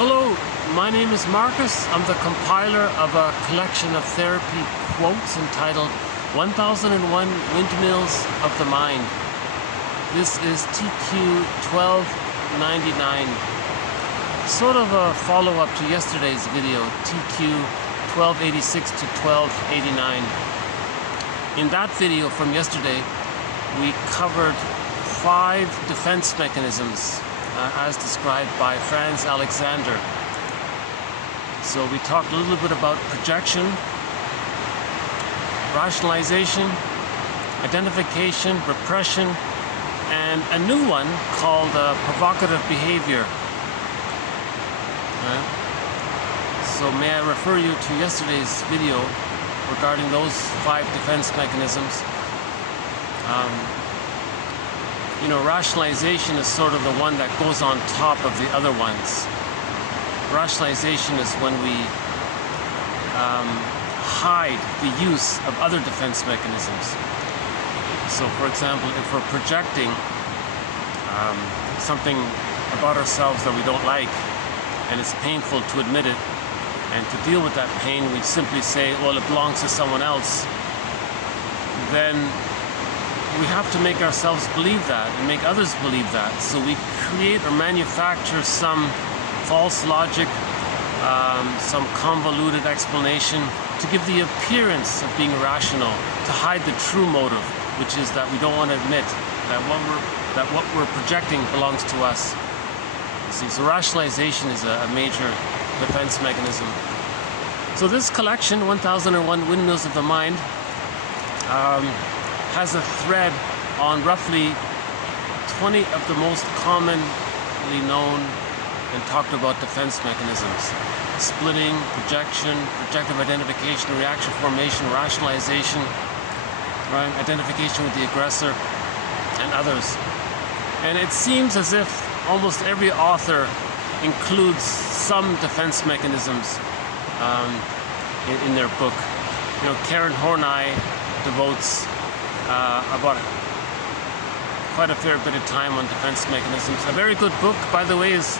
Hello, my name is Marcus. I'm the compiler of a collection of therapy quotes entitled 1001 Windmills of the Mind. This is TQ 1299. Sort of a follow-up to yesterday's video, TQ 1286 to 1289. In that video from yesterday, we covered 5 defense mechanisms as described by Franz Alexander. So we talked a little bit about projection, rationalization, identification, repression, and a new one called provocative behavior. So may I refer you to yesterday's video regarding those 5 defense mechanisms. Rationalization is sort of the one that goes on top of the other ones. Rationalization is when we hide the use of other defense mechanisms. So, for example, if we're projecting something about ourselves that we don't like, and it's painful to admit it, and to deal with that pain, we simply say, well, it belongs to someone else. Then we have to make ourselves believe that and make others believe that. So we create or manufacture some false logic, some convoluted explanation to give the appearance of being rational, to hide the true motive, which is that we don't want to admit that what we're projecting belongs to us. You see, so rationalization is a major defense mechanism. So this collection, 1001 Windmills of the Mind, has a thread on roughly 20 of the most commonly known and talked about defense mechanisms: splitting, projection, projective identification, reaction formation, rationalization, right? Identification with the aggressor, and others. And it seems as if almost every author includes some defense mechanisms in their book. Karen Horney devotes about quite a fair bit of time on defense mechanisms. A very good book, by the way, is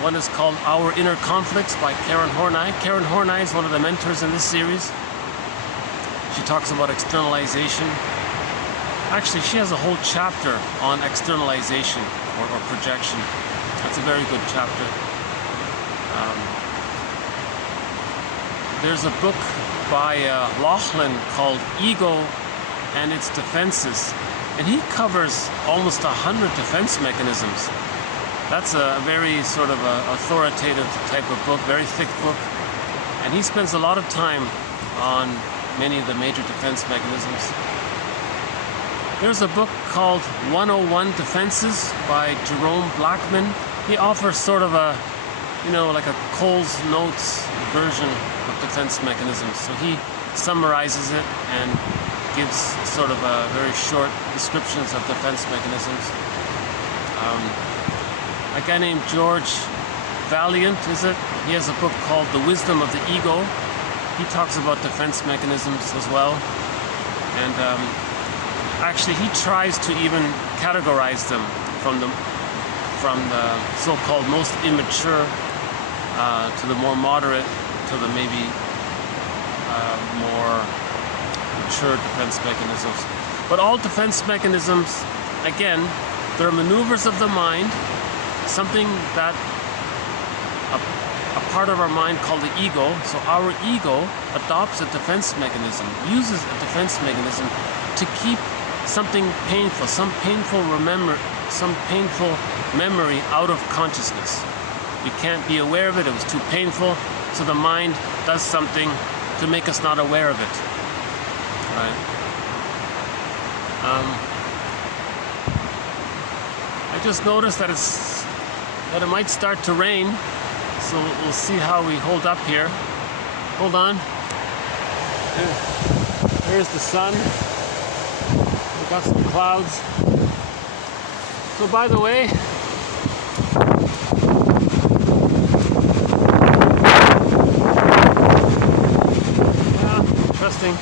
one is called Our Inner Conflicts by Karen Horney. Karen Horney is one of the mentors in this series. She talks about externalization. Actually, she has a whole chapter on externalization or projection. That's a very good chapter. There's a book by Laughlin called Ego and Its Defenses, and he covers almost 100 defense mechanisms. That's a very sort of authoritative type of book, very thick book, and he spends a lot of time on many of the major defense mechanisms. There's a book called 101 Defenses by Jerome Blackman. He offers sort of a, like a Cole's Notes version of defense mechanisms. So he summarizes it and gives sort of a very short descriptions of defense mechanisms. A guy named George Valiant, he has a book called The Wisdom of the Ego. He talks about defense mechanisms as well. And actually he tries to even categorize them from the so-called most immature to the more moderate, to the maybe more mature defense mechanisms. But all defense mechanisms, again, they're maneuvers of the mind, something that a part of our mind called the ego. So our ego adopts a defense mechanism, uses a defense mechanism to keep something painful, some painful memory out of consciousness. We can't be aware of it, it was too painful, so the mind does something to make us not aware of it. Right? I just noticed that it might start to rain, so we'll see how we hold up here. Hold on. There's the sun. We've got some clouds. So by the way, interesting.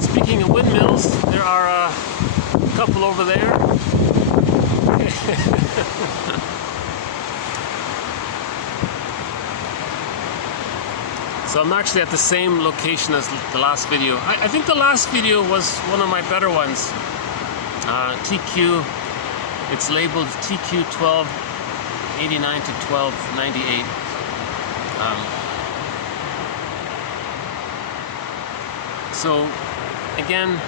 Speaking of windmills, there are a couple over there. So I'm actually at the same location as the last video. I think the last video was one of my better ones. TQ, it's labeled TQ 1289 to 1298. So again,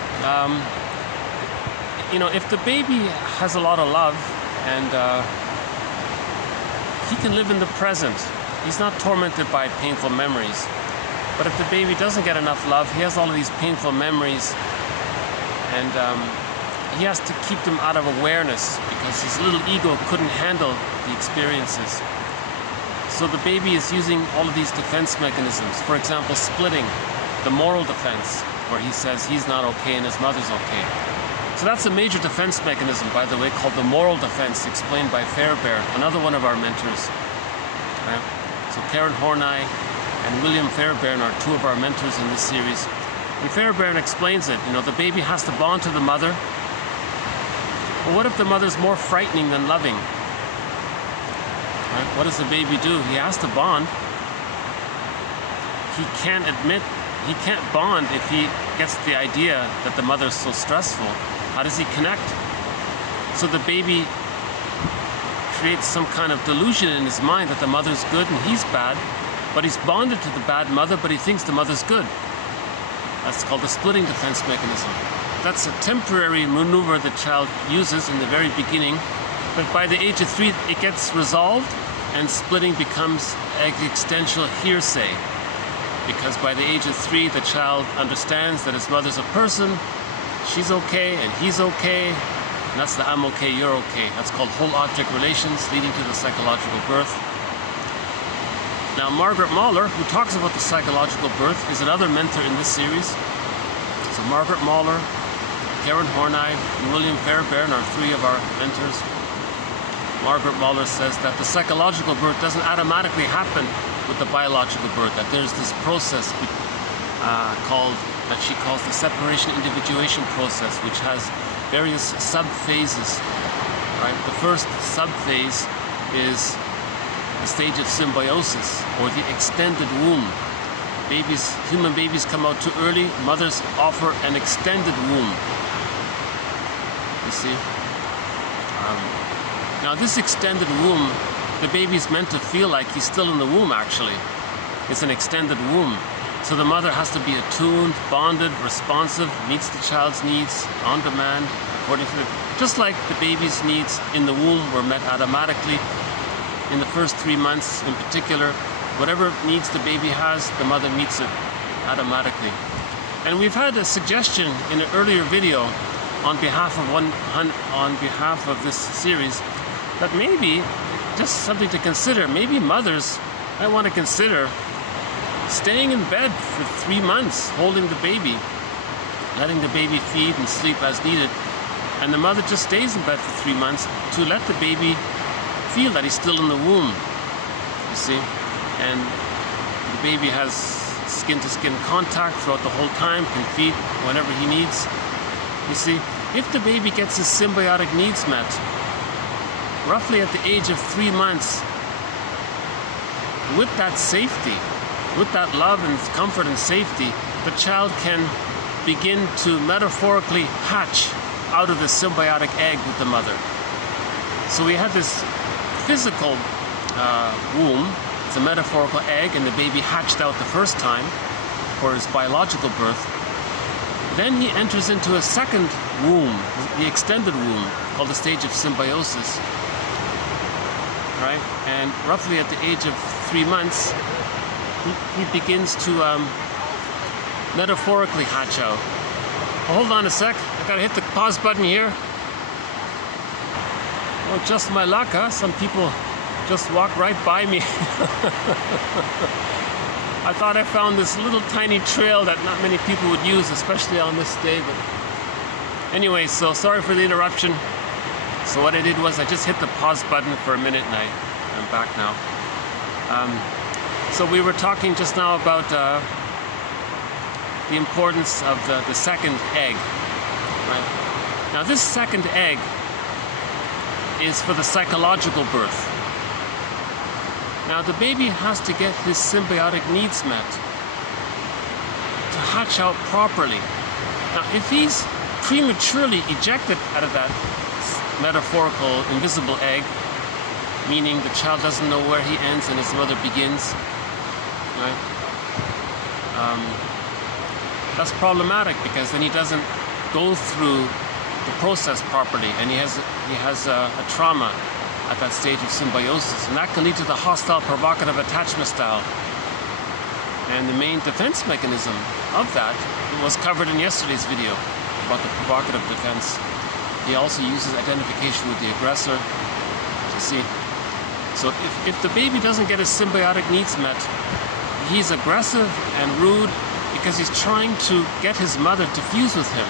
you know, if the baby has a lot of love and he can live in the present, he's not tormented by painful memories. But if the baby doesn't get enough love, he has all of these painful memories, and he has to keep them out of awareness because his little ego couldn't handle the experiences. So the baby is using all of these defense mechanisms. For example, splitting, the moral defense, where he says he's not okay and his mother's okay. So that's a major defense mechanism, by the way, called the moral defense, explained by Fairbairn, another one of our mentors. Right? So Karen Horney and William Fairbairn are two of our mentors in this series. And Fairbairn explains it. You know, the baby has to bond to the mother. Well, what if the mother's more frightening than loving? Right? What does the baby do? He has to bond. He can't bond if he gets the idea that the mother's so stressful. How does he connect? So the baby creates some kind of delusion in his mind that the mother's good and he's bad, but he's bonded to the bad mother, but he thinks the mother's good. That's called the splitting defense mechanism. That's a temporary maneuver the child uses in the very beginning, but by the age of 3 it gets resolved and splitting becomes existential hearsay. Because by the age of 3 the child understands that his mother's a person, she's okay and he's okay, and that's the I'm okay, you're okay. That's called whole object relations, leading to the psychological birth. Now Margaret Mahler, who talks about the psychological birth, is another mentor in this series. So Margaret Mahler, Karen Horney, and William Fairbairn are 3 of our mentors. Margaret Mahler says that the psychological birth doesn't automatically happen with the biological birth, that there's this process that she calls the separation individuation process, which has various sub-phases. Right? The first sub-phase is the stage of symbiosis, or the extended womb. Human babies come out too early, mothers offer an extended womb. You see? Now this extended womb, the baby's meant to feel like he's still in the womb actually. It's an extended womb. So the mother has to be attuned, bonded, responsive, meets the child's needs on demand, according to just like the baby's needs in the womb were met automatically. In the first 3 months in particular, whatever needs the baby has, the mother meets it automatically. And we've had a suggestion in an earlier video on behalf of this series that maybe, just something to consider, maybe mothers might want to consider staying in bed for 3 months, holding the baby, letting the baby feed and sleep as needed, and the mother just stays in bed for 3 months to let the baby feel that he's still in the womb, you see, and the baby has skin-to-skin contact throughout the whole time, can feed whenever he needs. You see, if the baby gets his symbiotic needs met, roughly at the age of 3 months, with that safety, with that love and comfort and safety, the child can begin to metaphorically hatch out of the symbiotic egg with the mother. So we had this physical womb, it's a metaphorical egg, and the baby hatched out the first time for his biological birth. Then he enters into a second womb, the extended womb, called the stage of symbiosis. Right? And roughly at the age of 3 months, he begins to metaphorically hatch out. Well, hold on a sec, I gotta hit the pause button here. Well, just my luck, huh? Some people just walk right by me. I thought I found this little tiny trail that not many people would use, especially on this day. But anyway, so sorry for the interruption. So what I did was I just hit the pause button for a minute and I'm back now. So we were talking just now about the importance of the second egg. Right? Now this second egg is for the psychological birth. Now the baby has to get his symbiotic needs met. hatch out properly. Now, if he's prematurely ejected out of that metaphorical invisible egg, meaning the child doesn't know where he ends and his mother begins, right? That's problematic, because then he doesn't go through the process properly, and he has a trauma at that stage of symbiosis, and that can lead to the hostile provocative attachment style. And the main defense mechanism of that was covered in yesterday's video about the provocative defense. He also uses identification with the aggressor. You see, so if the baby doesn't get his symbiotic needs met, he's aggressive and rude because he's trying to get his mother to fuse with him,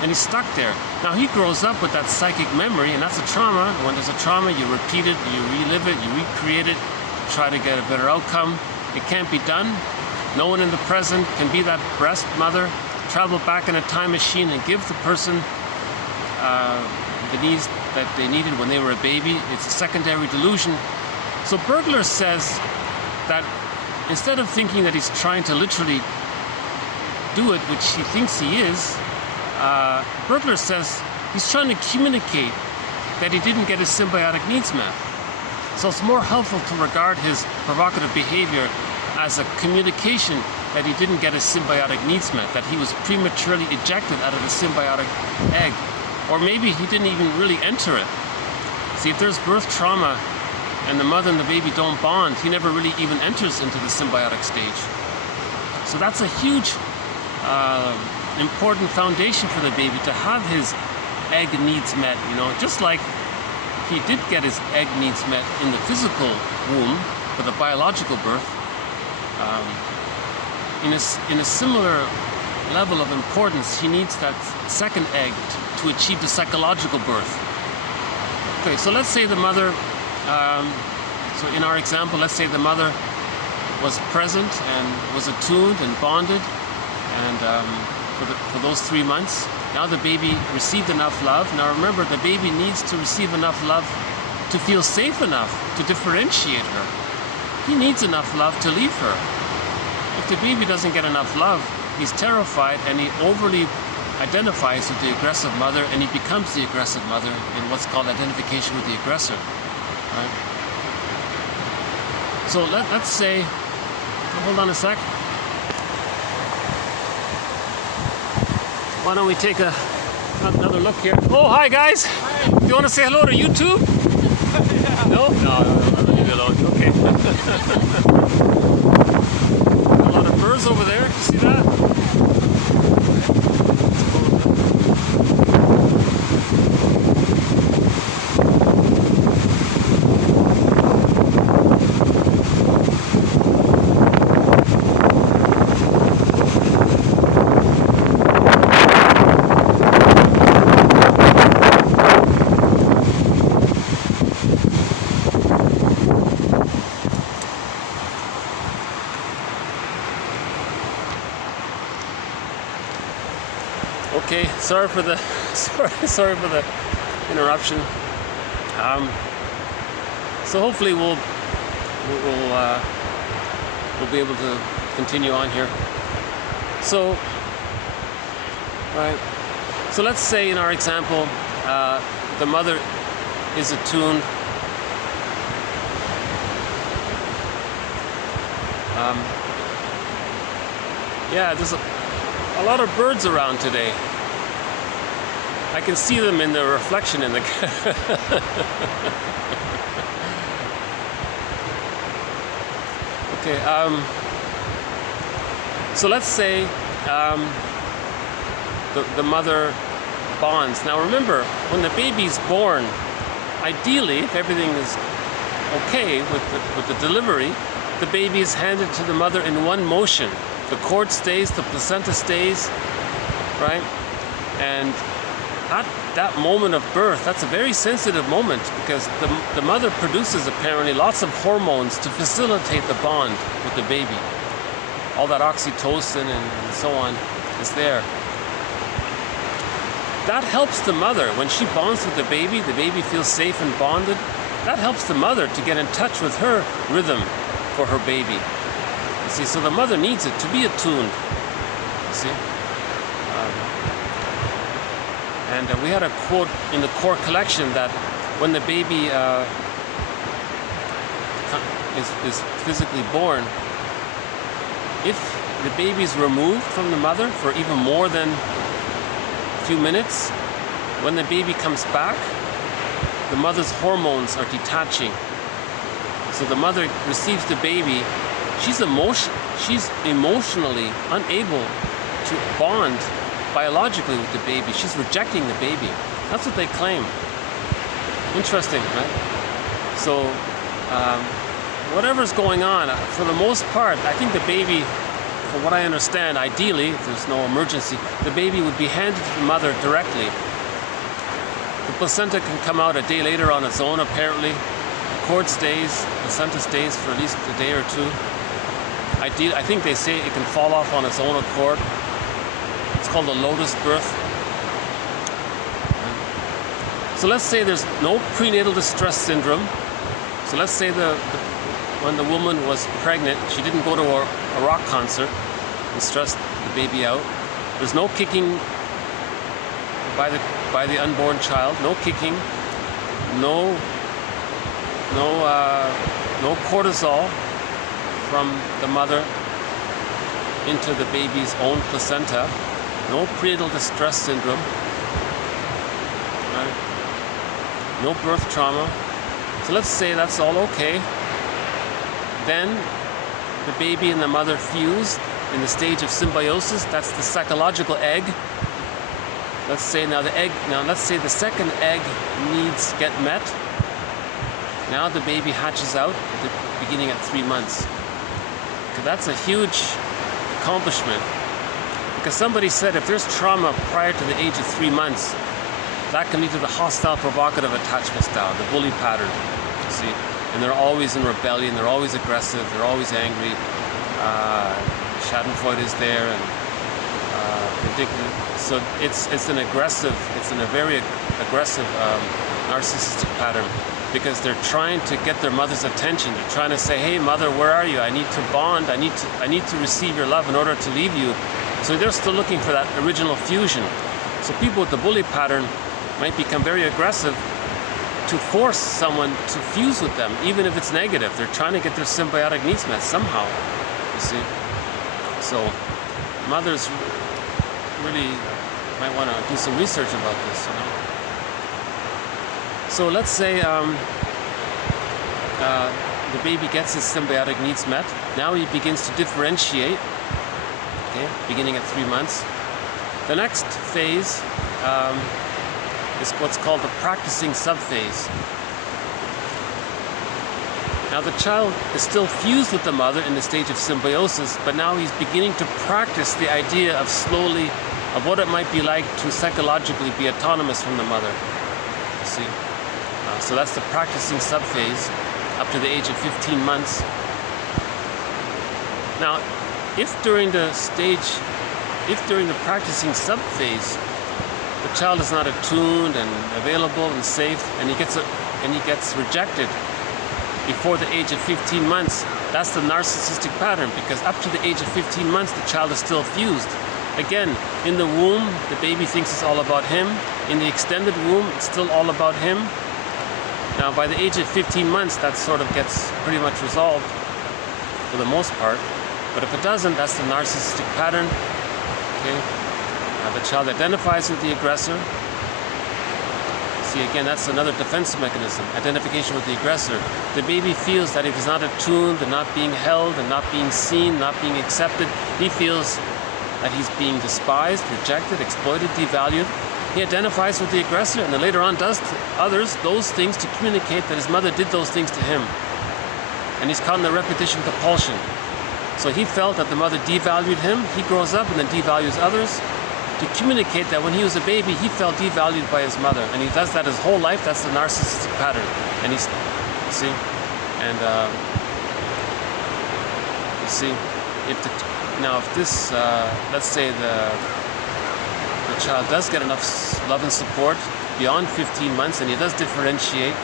and he's stuck there. Now he grows up with that psychic memory, and that's a trauma. When there's a trauma, you repeat it, you relive it, you recreate it, try to get a better outcome. It can't be done. No one in the present can be that breast mother, travel back in a time machine and give the person the needs that they needed when they were a baby. It's a secondary delusion. So Burglar says that instead of thinking that he's trying to literally do it, which he thinks he is, Burglar says he's trying to communicate that he didn't get his symbiotic needs met. So it's more helpful to regard his provocative behavior as a communication that he didn't get his symbiotic needs met, that he was prematurely ejected out of the symbiotic egg. Or maybe he didn't even really enter it. See, if there's birth trauma and the mother and the baby don't bond, he never really even enters into the symbiotic stage. So that's a huge important foundation for the baby, to have his egg needs met. You know, just like he did get his egg needs met in the physical womb for the biological birth, in a similar level of importance, he needs that second egg to achieve the psychological birth. Okay, so let's say the mother, so in our example, let's say the mother was present and was attuned and bonded, and for those 3 months. Now the baby received enough love. Now remember, the baby needs to receive enough love to feel safe enough to differentiate her. He needs enough love to leave her. If the baby doesn't get enough love, he's terrified and he overly identifies with the aggressive mother, and he becomes the aggressive mother in what's called identification with the aggressor. Right? So let's say, hold on a sec. Why don't we take another look here? Oh, hi guys. Hi. Do you want to say hello to YouTube? Yeah. No? No, leave it alone. Okay. A lot of birds over there. You see that? Okay, sorry for the interruption. So hopefully we'll be able to continue on here. So, right. So let's say in our example, the mother is attuned. Yeah, there's a lot of birds around today. I can see them in the reflection in the Okay, so let's say the mother bonds. Now remember, when the baby's born, ideally, if everything is okay with the delivery, the baby is handed to the mother in one motion. The cord stays, the placenta stays, right? And at that moment of birth, that's a very sensitive moment, because the mother produces apparently lots of hormones to facilitate the bond with the baby. All that oxytocin and so on is there. That helps the mother. When she bonds with the baby feels safe and bonded. That helps the mother to get in touch with her rhythm for her baby. You see, so the mother needs it to be attuned. You see? And we had a quote in the core collection that when the baby is physically born, if the baby is removed from the mother for even more than a few minutes, when the baby comes back, the mother's hormones are detaching. So the mother receives the baby, she's emotionally unable to bond biologically with the baby. She's rejecting the baby. That's what they claim. Interesting, right? So whatever's going on, for the most part, I think the baby, from what I understand, ideally, if there's no emergency, the baby would be handed to the mother directly. The placenta can come out a day later on its own, apparently. The cord stays, placenta stays for at least a day or two. I think they say it can fall off on its own accord. It's called a lotus birth. So let's say there's no prenatal distress syndrome. So let's say when the woman was pregnant, she didn't go to a rock concert and stress the baby out. There's no kicking by the unborn child, no kicking, no cortisol from the mother into the baby's own placenta, no prenatal distress syndrome, right? No birth trauma. So let's say that's all okay. Then the baby and the mother fuse in the stage of symbiosis. That's the psychological egg. Let's say let's say the second egg needs get met. Now the baby hatches out at the beginning at 3 months. Okay, that's a huge accomplishment. Because somebody said if there's trauma prior to the age of 3 months, that can lead to the hostile provocative attachment style, the bully pattern. You see? And they're always in rebellion, they're always aggressive, they're always angry. Schadenfreude is there, and vindictive. So it's a very aggressive narcissistic pattern, because they're trying to get their mother's attention. They're trying to say, hey mother, where are you? I need to bond, I need to receive your love in order to leave you. So they're still looking for that original fusion. So people with the bully pattern might become very aggressive to force someone to fuse with them, even if it's negative. They're trying to get their symbiotic needs met somehow, you see. So mothers really might want to do some research about this, you know. So let's say the baby gets his symbiotic needs met. Now he begins to differentiate, okay, beginning at 3 months. The next phase is what's called the practicing subphase. Now the child is still fused with the mother in the stage of symbiosis, but now he's beginning to practice the idea of what it might be like to psychologically be autonomous from the mother. You see? So that's the practicing subphase up to the age of 15 months. Now, if during the practicing subphase, the child is not attuned and available and safe, and he gets rejected before the age of 15 months, that's the narcissistic pattern, because up to the age of 15 months, the child is still fused. Again, in the womb, the baby thinks it's all about him. In the extended womb, it's still all about him. Now, by the age of 15 months, that sort of gets pretty much resolved for the most part. But if it doesn't, that's the narcissistic pattern. Okay? The child identifies with the aggressor. See, again, that's another defense mechanism, identification with the aggressor. The baby feels that if he's not attuned and not being held and not being seen, not being accepted, he feels that he's being despised, rejected, exploited, devalued. He identifies with the aggressor, and then later on does to others those things to communicate that his mother did those things to him. And he's caught in the repetition compulsion. So he felt that the mother devalued him. He grows up and then devalues others to communicate that when he was a baby, he felt devalued by his mother. And he does that his whole life. That's the narcissistic pattern. And he's, you see, and you see, if this, let's say the child does get enough love and support beyond 15 months, and he does differentiate,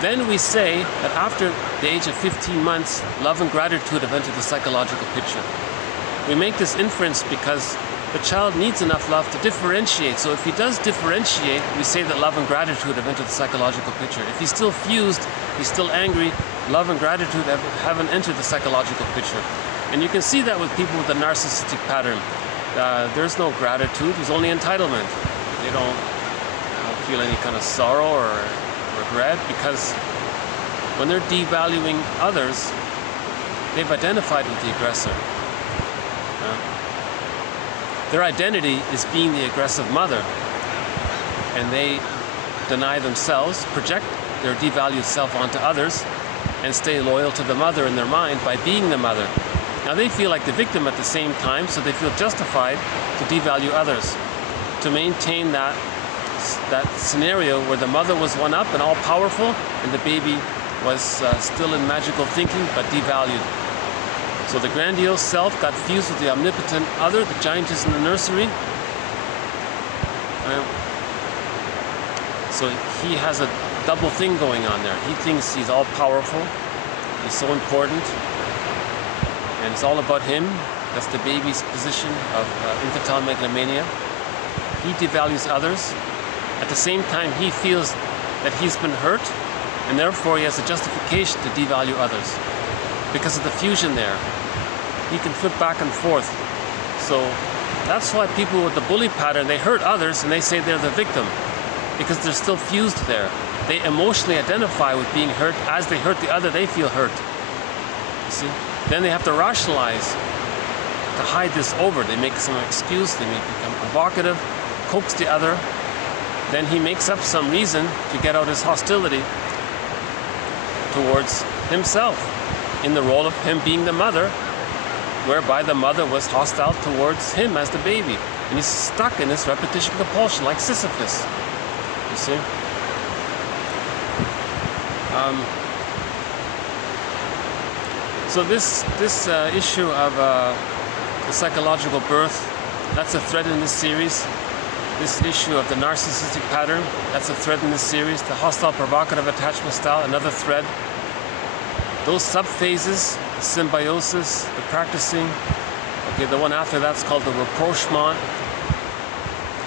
then we say that after the age of 15 months, love and gratitude have entered the psychological picture. We make this inference because the child needs enough love to differentiate. So if he does differentiate, we say that love and gratitude have entered the psychological picture. If he's still fused, he's still angry, love and gratitude haven't entered the psychological picture. And you can see that with people with the narcissistic pattern. There's no gratitude, there's only entitlement. They don't feel any kind of sorrow or regret, because when they're devaluing others, they've identified with the aggressor. Their identity is being the aggressive mother, and they deny themselves, project their devalued self onto others, and stay loyal to the mother in their mind by being the mother. Now they feel like the victim at the same time, so they feel justified to devalue others, to maintain that scenario where the mother was one up and all powerful, and the baby was still in magical thinking but devalued. So the grandiose self got fused with the omnipotent other, the giantess in the nursery. So he has a double thing going on there. He thinks he's all powerful, he's so important, and it's all about him. That's the baby's position of infantile megalomania. He devalues others. At the same time, he feels that he's been hurt, and therefore he has a justification to devalue others because of the fusion there. He can flip back and forth. So that's why people with the bully pattern, they hurt others and they say they're the victim, because they're still fused there. They emotionally identify with being hurt. As they hurt the other, they feel hurt. You see? Then they have to rationalize to hide this over. They make some excuse, they may become provocative, coax the other. Then he makes up some reason to get out his hostility towards himself in the role of him being the mother, whereby the mother was hostile towards him as the baby. And he's stuck in this repetition compulsion like Sisyphus. You see? So this issue of the psychological birth, that's a thread in this series. This issue of the narcissistic pattern, that's a thread in this series. The hostile provocative attachment style, another thread. Those subphases, symbiosis, the practicing. Okay, the one after that's called the rapprochement.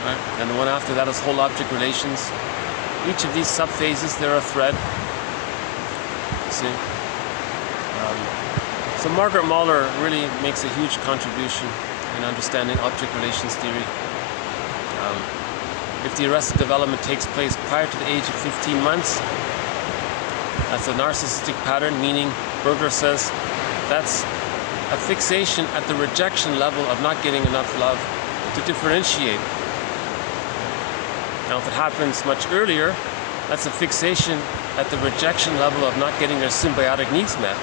Right? And the one after that is whole object relations. Each of these subphases, they're a thread. See? So Margaret Mahler really makes a huge contribution in understanding object relations theory. If the arrested development takes place prior to the age of 15 months, that's a narcissistic pattern, meaning, Berger says, that's a fixation at the rejection level of not getting enough love to differentiate. Now, if it happens much earlier, that's a fixation at the rejection level of not getting their symbiotic needs met.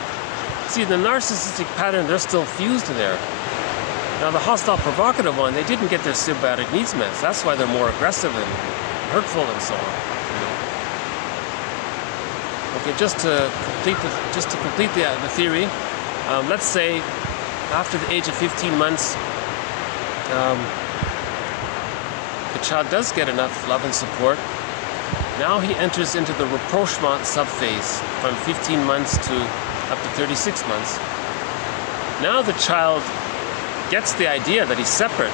See, the narcissistic pattern, they're still fused there. Now, the hostile provocative one, they didn't get their symbiotic needs met. So that's why they're more aggressive and hurtful and so on. Okay, just to complete the theory, let's say after the age of 15 months, the child does get enough love and support. Now he enters into the rapprochement subphase from 15 months to up to 36 months. Now the child gets the idea that he's separate,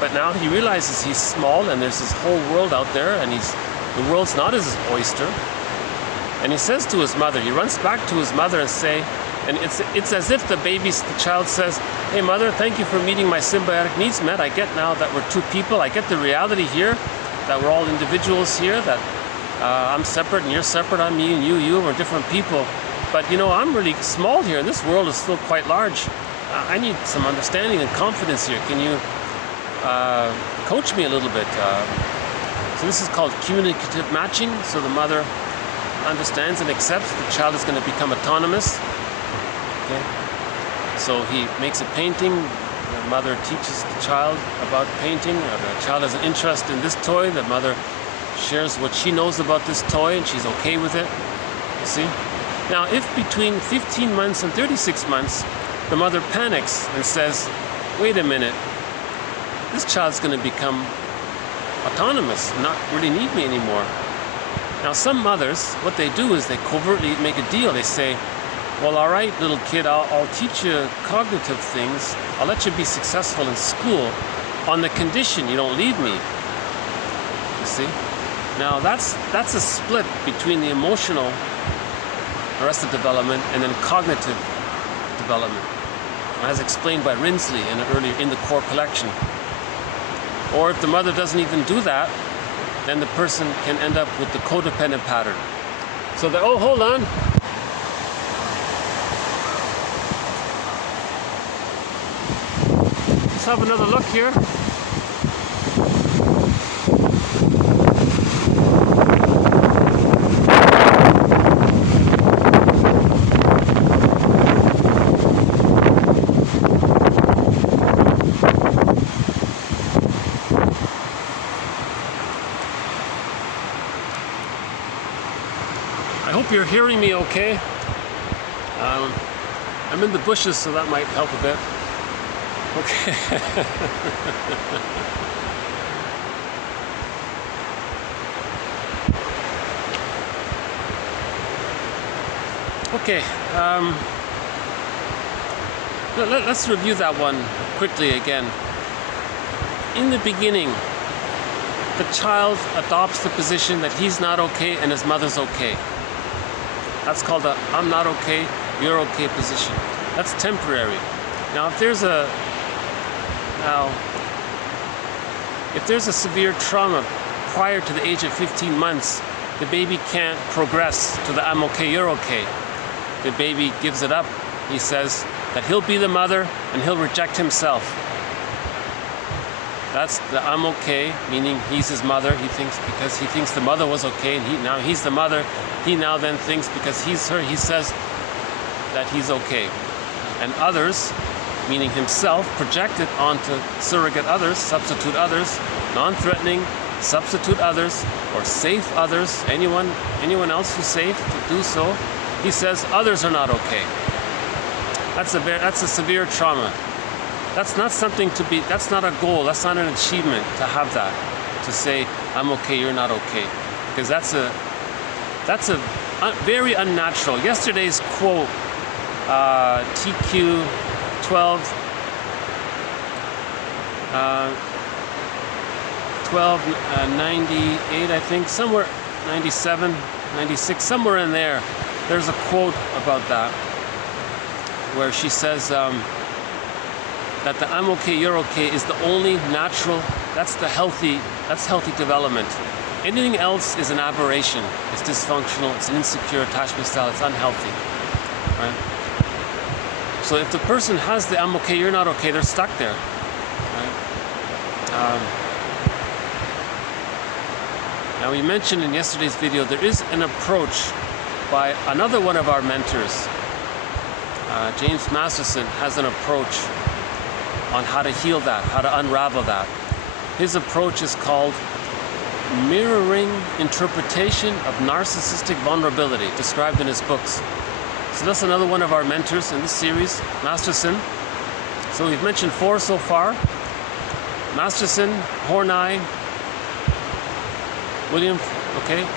but now he realizes he's small and there's this whole world out there, and the world's not his oyster. And he says to his mother, he runs back to his mother and and it's as if the child says, "Hey mother, thank you for meeting my symbiotic needs met. I get now that we're two people. I get the reality here, that we're all individuals here, that I'm separate and you're separate, I'm me and you, we're different people. But I'm really small here and this world is still quite large. I need some understanding and confidence here. Can you coach me a little bit?" So this is called communicative matching. So the mother understands and accepts the child is going to become autonomous. Okay. So he makes a painting. The mother teaches the child about painting. The child has an interest in this toy. The mother shares what she knows about this toy and she's okay with it. You see? Now, if between 15 months and 36 months, the mother panics and says, "Wait a minute, this child's going to become autonomous and not really need me anymore." Now, some mothers, what they do is they covertly make a deal. They say, well, all right, little kid, I'll teach you cognitive things. I'll let you be successful in school on the condition you don't leave me. You see? Now, that's a split between the emotional arrested development and then cognitive development, as explained by Rinsley in the core collection. Or if the mother doesn't even do that, then the person can end up with the codependent pattern. So that, oh, hold on. Let's have another look here. I hope you're hearing me okay. I'm in the bushes, so that might help a bit. Okay. Okay. Let's review that one quickly again. In the beginning, the child adopts the position that he's not okay and his mother's okay. That's called a I'm not okay, you're okay position. That's temporary. Now, if there's a severe trauma prior to the age of 15 months, the baby can't progress to the I'm okay, you're okay. The baby gives it up. He says that he'll be the mother and he'll reject himself. That's the I'm okay, meaning he's his mother. He thinks because he thinks the mother was okay, and now he's the mother. He now then thinks because he's her, he says that he's okay. And others, meaning himself, projected onto surrogate others, substitute others, non-threatening, substitute others, or safe others, anyone else who's safe to do so. He says others are not okay. That's a severe trauma. That's not something to be, that's not a goal, that's not an achievement to have that, to say, I'm okay, you're not okay. Because that's a very unnatural. Yesterday's quote, TQ 1298, I think, somewhere, 97, 96, somewhere in there, there's a quote about that, where she says, that the I'm okay, you're okay is the only natural, that's healthy development. Anything else is an aberration. It's dysfunctional, it's an insecure attachment style, it's unhealthy. Right? So if the person has the I'm okay, you're not okay, they're stuck there. Right? Now we mentioned in yesterday's video, there is an approach by another one of our mentors. James Masterson has an approach on how to heal that, how to unravel that. His approach is called mirroring interpretation of narcissistic vulnerability, described in his books. So that's another one of our mentors in this series, Masterson. So we've mentioned 4 so far. Masterson, Horney, William,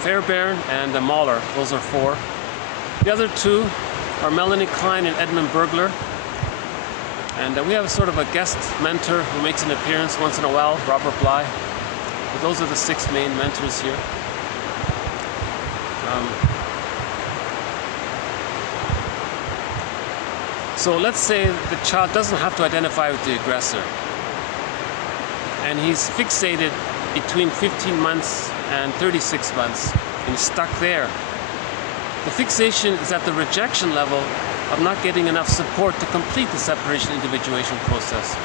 Fairbairn, and Mahler. Those are 4. The other 2 are Melanie Klein and Edmund Bergler. And we have sort of a guest mentor who makes an appearance once in a while, Robert Bly. But those are the 6 main mentors here. So let's say the child doesn't have to identify with the aggressor. And he's fixated between 15 months and 36 months, and he's stuck there. The fixation is at the rejection level of not getting enough support to complete the separation individuation process.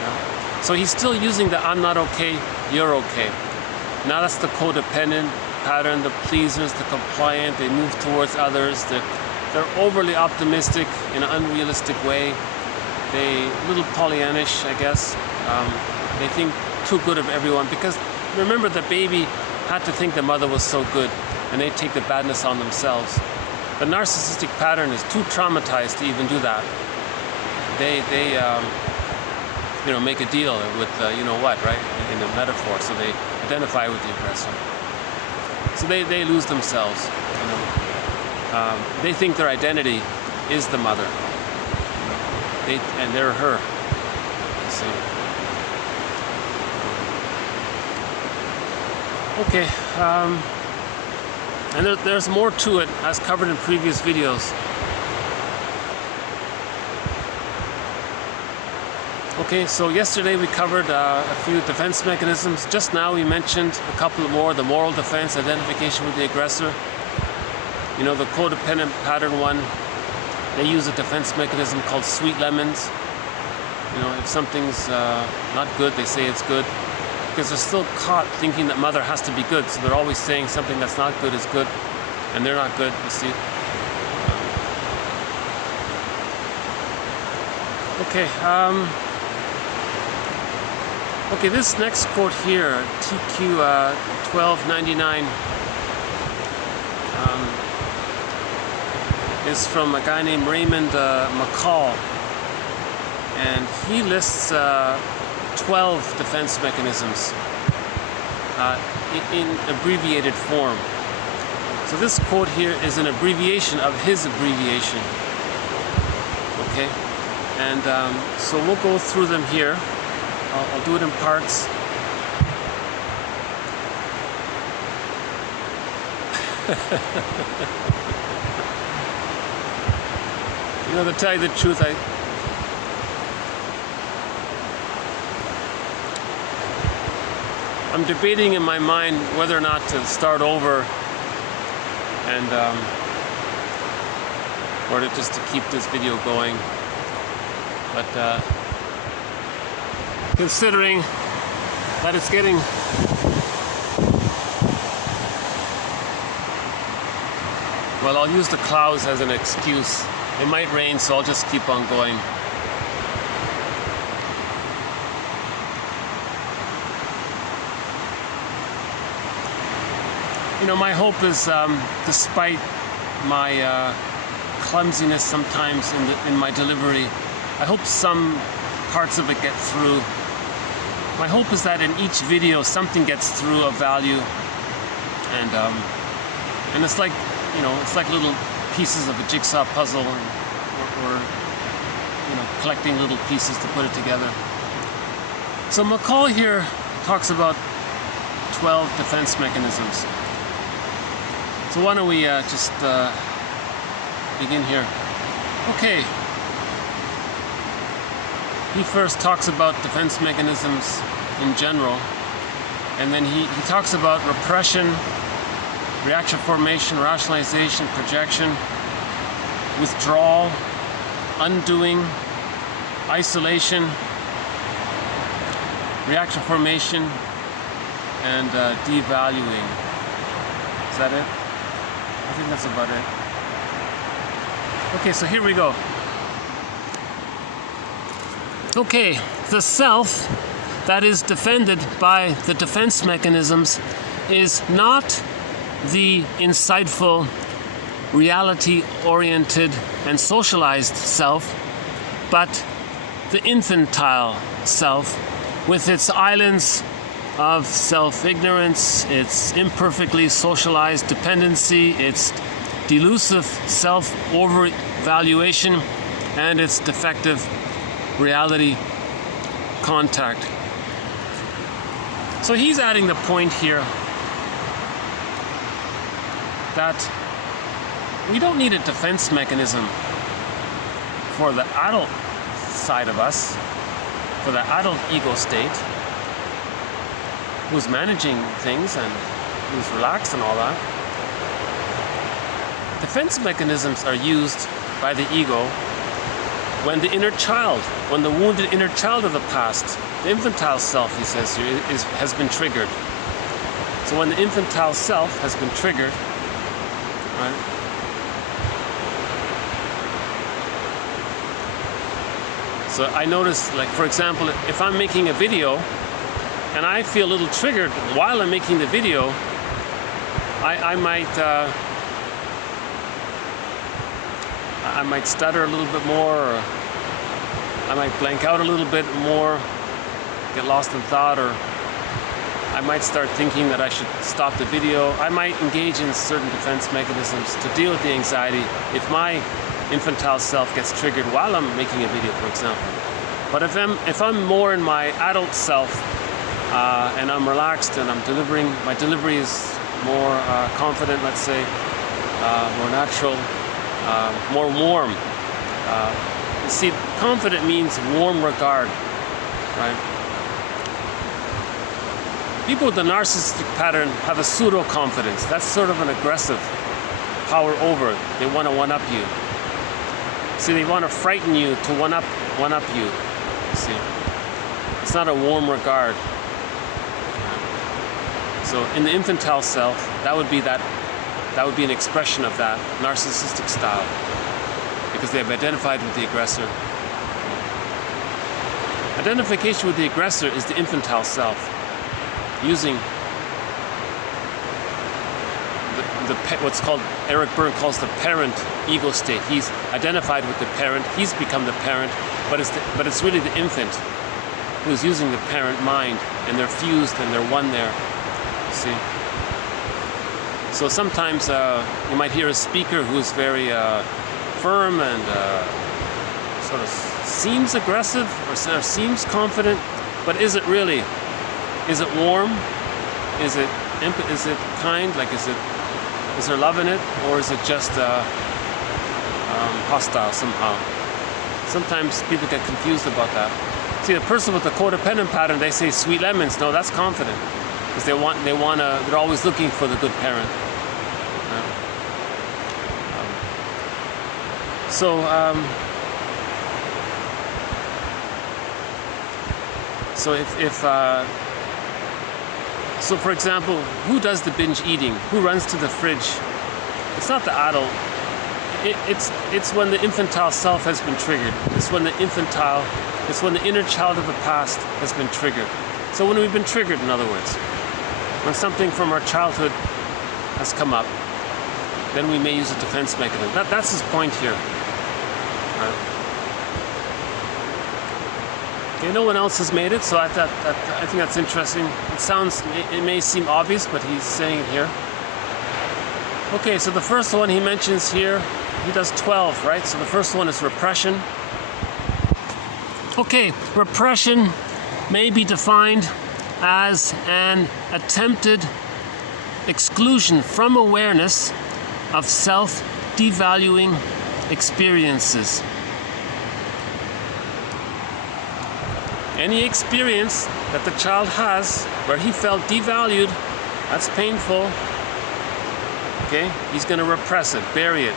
Yeah. So he's still using the I'm not okay, you're okay. Now that's the codependent pattern, the pleasers, the compliant, they move towards others, they're overly optimistic in an unrealistic way. They a little Pollyannish, I guess. They think too good of everyone because remember the baby had to think the mother was so good and they take the badness on themselves. The narcissistic pattern is too traumatized to even do that. They make a deal with you know what, right? In the metaphor, so they identify with the aggressor. So they lose themselves. You know. They think their identity is the mother. And they're her. See. Okay. And there's more to it, as covered in previous videos. Okay, so yesterday we covered a few defense mechanisms. Just now we mentioned a couple more: the moral defense, identification with the aggressor. You know, the codependent pattern one, they use a defense mechanism called sweet lemons. You know, if something's not good, they say it's good, because they're still caught thinking that mother has to be good. So they're always saying something that's not good is good, and they're not good, you see. Okay, okay, this next quote here, TQ 1299, is from a guy named Raymond McCall, and he lists 12 defense mechanisms in abbreviated form. So this quote here is an abbreviation of his abbreviation. Okay, and so we'll go through them here. I'll do it in parts. You know, to tell you the truth, I'm debating in my mind whether or not to start over and or to just to keep this video going. But considering that it's getting well, I'll use the clouds as an excuse. It might rain, so I'll just keep on going. You know, my hope is, despite my clumsiness sometimes in my delivery, I hope some parts of it get through. My hope is that in each video something gets through of value, and it's like, you know, it's like little pieces of a jigsaw puzzle, or you know, collecting little pieces to put it together. So McCall here talks about 12 defense mechanisms. So why don't we just begin here? Okay. He first talks about defense mechanisms in general, and then he talks about repression, reaction formation, rationalization, projection, withdrawal, undoing, isolation, reaction formation, and devaluing. Is that it? I think that's about it. Okay, so here we go. Okay, the self that is defended by the defense mechanisms is not the insightful, reality-oriented, and socialized self, but the infantile self, with its islands of self-ignorance, its imperfectly socialized dependency, its delusive self-overvaluation, and its defective reality contact. So he's adding the point here that we don't need a defense mechanism for the adult side of us, for the adult ego state, who's managing things and who's relaxed and all that. Defense mechanisms are used by the ego when the inner child, when the wounded inner child of the past, the infantile self, he says here, has been triggered. So when the infantile self has been triggered, right? So I notice, like, for example, if I'm making a video and I feel a little triggered while I'm making the video, I might stutter a little bit more, or I might blank out a little bit more, get lost in thought, or I might start thinking that I should stop the video. I might engage in certain defense mechanisms to deal with the anxiety if my infantile self gets triggered while I'm making a video, for example. But if I'm more in my adult self and I'm relaxed and I'm delivering, my delivery is more confident, let's say, more natural, more warm. You see, confident means warm regard, right? People with the narcissistic pattern have a pseudo-confidence. That's sort of an aggressive power over. They want to one-up you. See, they want to frighten you to one-up you. See, it's not a warm regard. So in the infantile self, that would be an expression of that narcissistic style, because they have identified with the aggressor. Identification with the aggressor is the infantile self, using what's called, Eric Berne calls the parent ego state. He's identified with the parent, he's become the parent, but it's really the infant who's using the parent mind, and they're fused and they're one there. See? So sometimes you might hear a speaker who's very firm and sort of seems aggressive or sort of seems confident, but is it really? Is it warm? Is it kind? Like, is there love in it, or is it just hostile somehow? Sometimes people get confused about that. See, the person with the codependent pattern, they say sweet lemons. No, that's confident, because they're always looking for the good parent. So for example, who does the binge eating? Who runs to the fridge? It's not the adult. It's when the infantile self has been triggered. It's when the inner child of the past has been triggered. So when we've been triggered, in other words, when something from our childhood has come up, then we may use a defense mechanism. That's his point here. Right. Okay, no one else has made it, so I think that's interesting. It may seem obvious, but he's saying it here. Okay, so the first one he mentions here, he does 12, right? So the first one is repression. Okay, repression may be defined as an attempted exclusion from awareness of self-devaluing experiences. Any experience that the child has where he felt devalued, that's painful. Okay, he's going to repress it, bury it.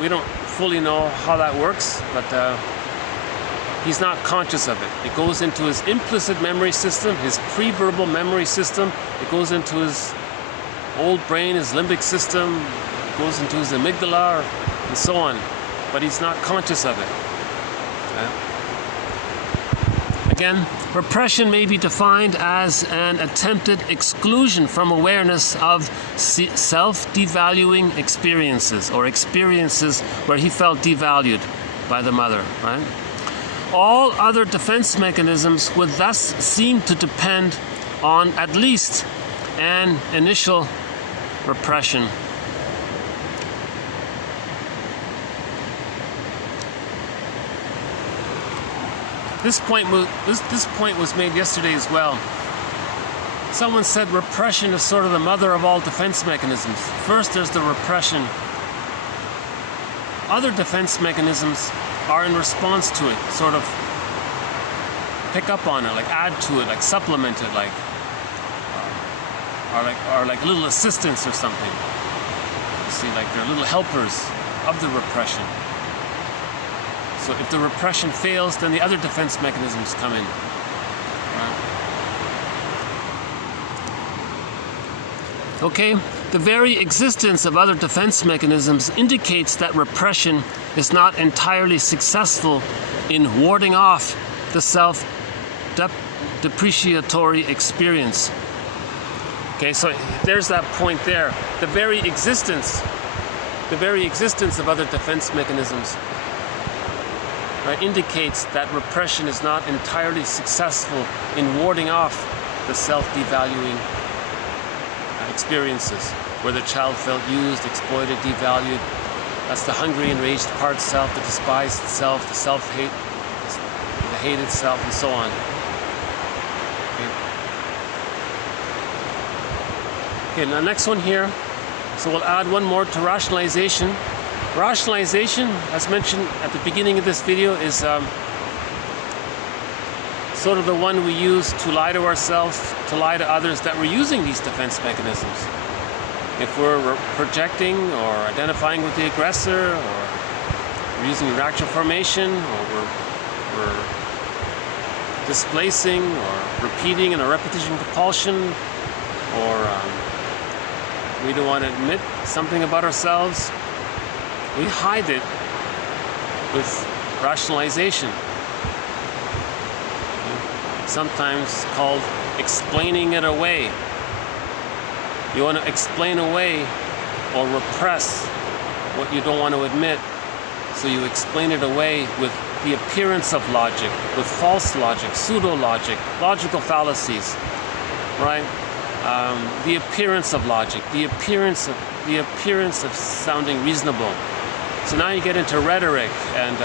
We don't fully know how that works, but he's not conscious of it. It goes into his implicit memory system, his pre-verbal memory system. It goes into his old brain, his limbic system. It goes into his amygdala, and so on. But he's not conscious of it. Okay. Again, repression may be defined as an attempted exclusion from awareness of self-devaluing experiences, or experiences where he felt devalued by the mother, right? All other defense mechanisms would thus seem to depend on at least an initial repression. This point was made yesterday as well. Someone said repression is sort of the mother of all defense mechanisms. First, there's the repression. Other defense mechanisms are in response to it, sort of pick up on it, like add to it, like supplement it, or like little assistants or something. You see, like they're little helpers of the repression. So if the repression fails, then the other defense mechanisms come in. Right. Okay, the very existence of other defense mechanisms indicates that repression is not entirely successful in warding off the self-depreciatory experience. Okay, so there's that point there. The very existence of other defense mechanisms indicates that repression is not entirely successful in warding off the self-devaluing experiences, where the child felt used, exploited, devalued. That's the hungry, enraged part self, the despised self, the self-hate, the hated self, and so on. Okay, now next one here. So we'll add one more to rationalization. Rationalization, as mentioned at the beginning of this video, is sort of the one we use to lie to ourselves, to lie to others that we're using these defense mechanisms. If we're projecting or identifying with the aggressor, or we're using reaction formation, or we're displacing or repeating in a repetition compulsion, or we don't want to admit something about ourselves, we hide it with rationalization. Sometimes called explaining it away. You want to explain away or repress what you don't want to admit, so you explain it away with the appearance of logic, with false logic, pseudo-logic, logical fallacies, right? The appearance of logic, the appearance of sounding reasonable. So now you get into rhetoric, and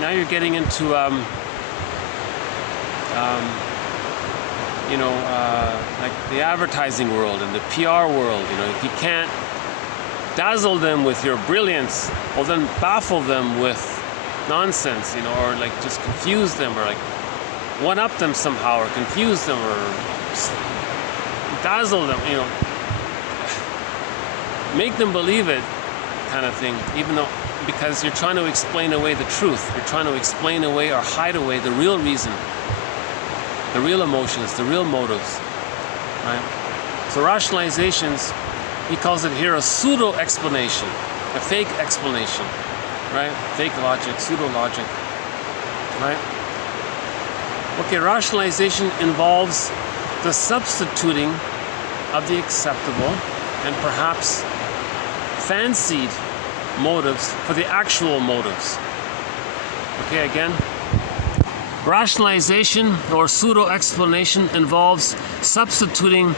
now you're getting into like the advertising world and the PR world. If you can't dazzle them with your brilliance, well then baffle them with nonsense, or like just confuse them, or like one-up them somehow, or confuse them, or dazzle them, make them believe it, kind of thing, because you're trying to explain away the truth. You're trying to explain away or hide away the real reason, the real emotions, the real motives, right? So rationalizations, he calls it here a pseudo-explanation, a fake explanation, right? Fake logic, pseudo-logic, right? Okay, rationalization involves the substituting of the acceptable and perhaps fancied motives for the actual motives. Okay, again, rationalization or pseudo-explanation involves substituting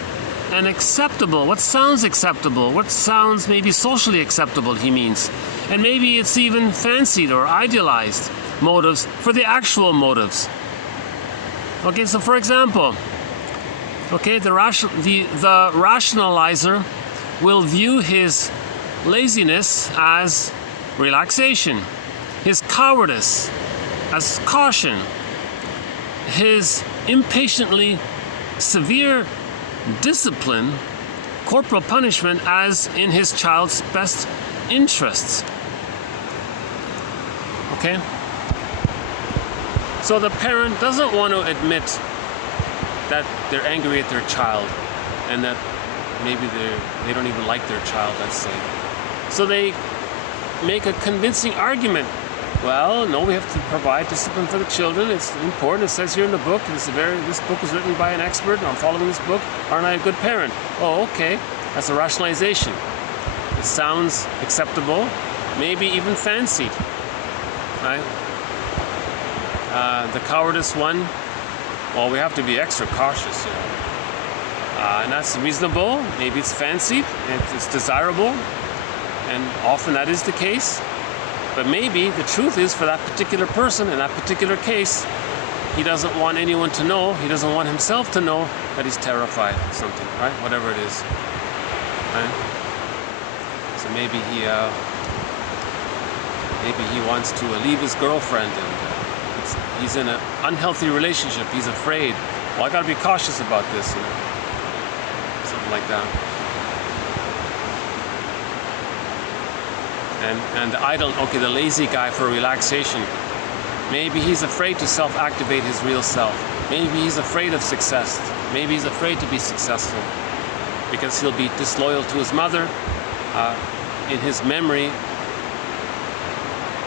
an acceptable, what sounds acceptable, what sounds maybe socially acceptable, he means, and maybe it's even fancied or idealized motives for the actual motives. Okay, so for example, okay, the rationalizer will view his laziness as relaxation, his cowardice as caution, his impatiently severe discipline, corporal punishment, as in his child's best interests. Okay? So the parent doesn't want to admit that they're angry at their child, and that maybe they don't even like their child, let's say. So they make a convincing argument. Well, no, we have to provide discipline for the children. It's important. It says here in the book, this book was written by an expert, and I'm following this book. Aren't I a good parent? Oh, okay. That's a rationalization. It sounds acceptable, maybe even fancied, right? The cowardice one, well, we have to be extra cautious, and that's reasonable. Maybe it's fancied, it's desirable, and often that is the case. But maybe the truth is, for that particular person in that particular case, he doesn't want anyone to know, he doesn't want himself to know that he's terrified of something, right? Whatever it is, right? So maybe he wants to leave his girlfriend, and he's in an unhealthy relationship, he's afraid. Well, I gotta be cautious about this, something like that. And the lazy guy for relaxation. Maybe he's afraid to self-activate his real self. Maybe he's afraid of success. Maybe he's afraid to be successful because he'll be disloyal to his mother. In his memory,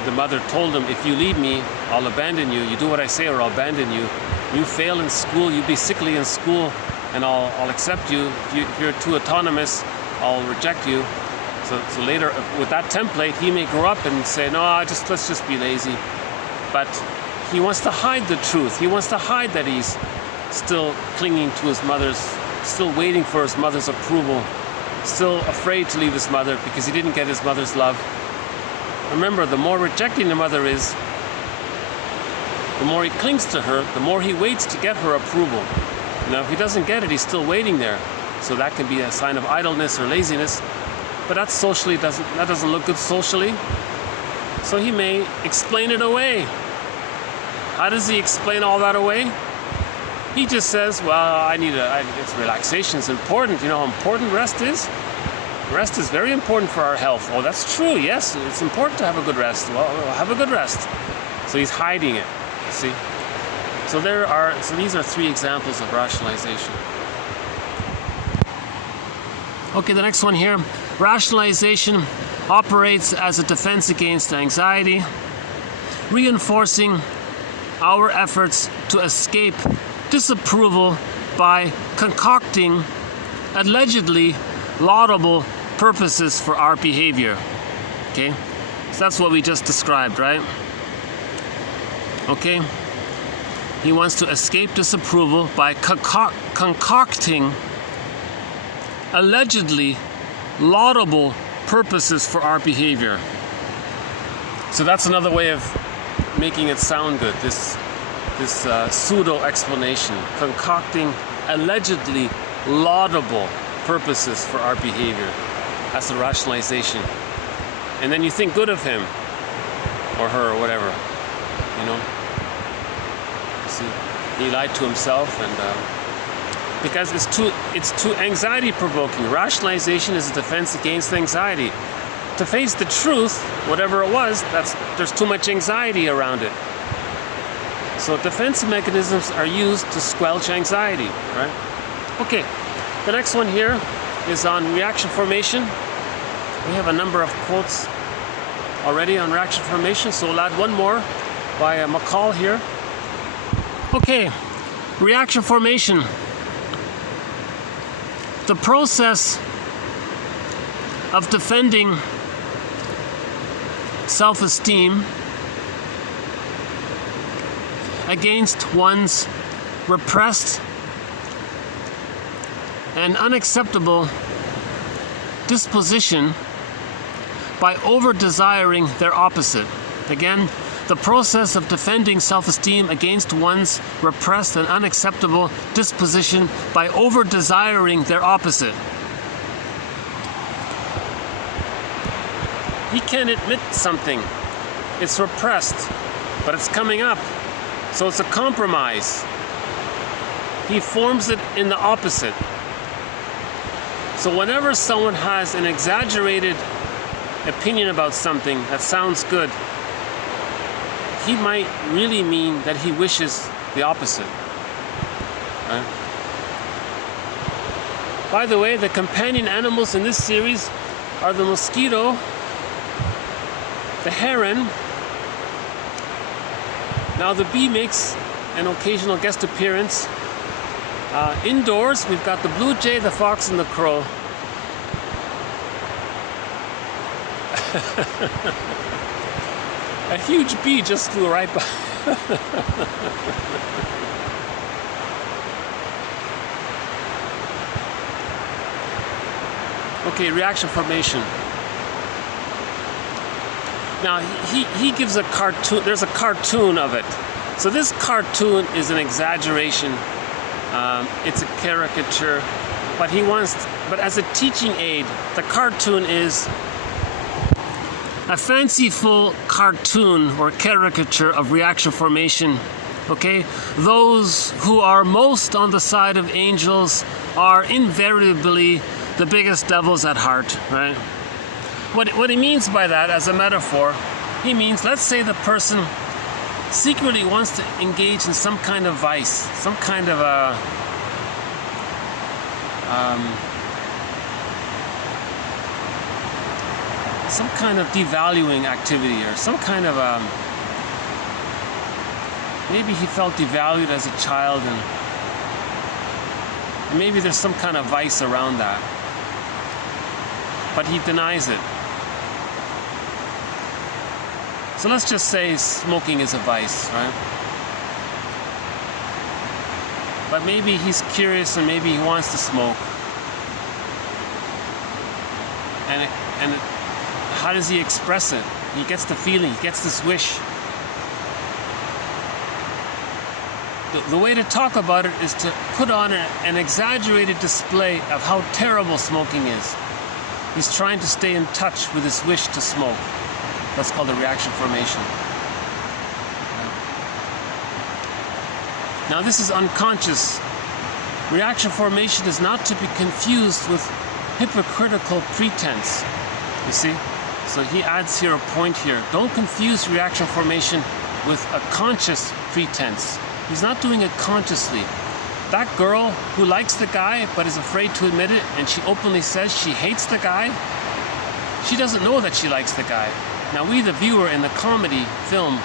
the mother told him, if you leave me, I'll abandon you. You do what I say or I'll abandon you. You fail in school, you be sickly in school, and I'll accept you. If you're too autonomous, I'll reject you. So later, with that template, he may grow up and say, no, let's just be lazy. but he wants to hide the truth. He wants to hide that he's still clinging to his mother's, still waiting for his mother's approval, still afraid to leave his mother because he didn't get his mother's love. Remember, the more rejecting the mother is, the more he clings to her, the more he waits to get her approval. Now, if he doesn't get it, he's still waiting there. So that can be a sign of idleness or laziness, but that doesn't look good socially. So he may explain it away. How does he explain all that away? He just says, well, it's relaxation is important. You know how important rest is? Rest is very important for our health. Oh, that's true, yes, it's important to have a good rest. Well, have a good rest. So he's hiding it, see? So these are 3 examples of rationalization. Okay, the next one here. Rationalization operates as a defense against anxiety, reinforcing our efforts to escape disapproval by concocting allegedly laudable purposes for our behavior. Okay, so that's what we just described, right? Okay, he wants to escape disapproval by concocting allegedly laudable purposes for our behavior. So that's another way of making it sound good, this pseudo-explanation, concocting allegedly laudable purposes for our behavior. That's the rationalization. And then you think good of him or her or whatever, you know. See, he lied to himself, and because it's too anxiety provoking. Rationalization is a defense against anxiety. To face the truth, whatever it was, there's too much anxiety around it. So defense mechanisms are used to squelch anxiety, right? Okay, the next one here is on reaction formation. We have a number of quotes already on reaction formation, so we'll add one more by McCall here. Okay, reaction formation. The process of defending self-esteem against one's repressed and unacceptable disposition by over-desiring their opposite. Again, the process of defending self-esteem against one's repressed and unacceptable disposition by over-desiring their opposite. He can't admit something. It's repressed, but it's coming up. So it's a compromise. He forms it in the opposite. So whenever someone has an exaggerated opinion about something that sounds good, he might really mean that he wishes the opposite. Right? By the way, the companion animals in this series are the mosquito, the heron. Now the bee makes an occasional guest appearance. Indoors, we've got the blue jay, the fox, and the crow. A huge bee just flew right by. Okay, reaction formation. Now, he gives a cartoon, there's a cartoon of it. So this cartoon is an exaggeration. It's a caricature, but as a teaching aid, the cartoon is a fanciful cartoon or caricature of reaction formation. Okay? Those who are most on the side of angels are invariably the biggest devils at heart, right? What he means by that as a metaphor, he means, let's say the person secretly wants to engage in some kind of vice, some kind of a some kind of devaluing activity, or some kind of maybe he felt devalued as a child, and maybe there's some kind of vice around that, but he denies it. So let's just say smoking is a vice, right? But maybe he's curious and maybe he wants to smoke. And how does he express it? He gets the feeling, he gets this wish. The way to talk about it is to put on an exaggerated display of how terrible smoking is. He's trying to stay in touch with his wish to smoke. That's called the reaction formation. Now this is unconscious. Reaction formation is not to be confused with hypocritical pretense. You see? So he adds here a point here. Don't confuse reaction formation with a conscious pretense. He's not doing it consciously. That girl who likes the guy but is afraid to admit it, and she openly says she hates the guy, she doesn't know that she likes the guy. Now we, the viewer in the comedy film,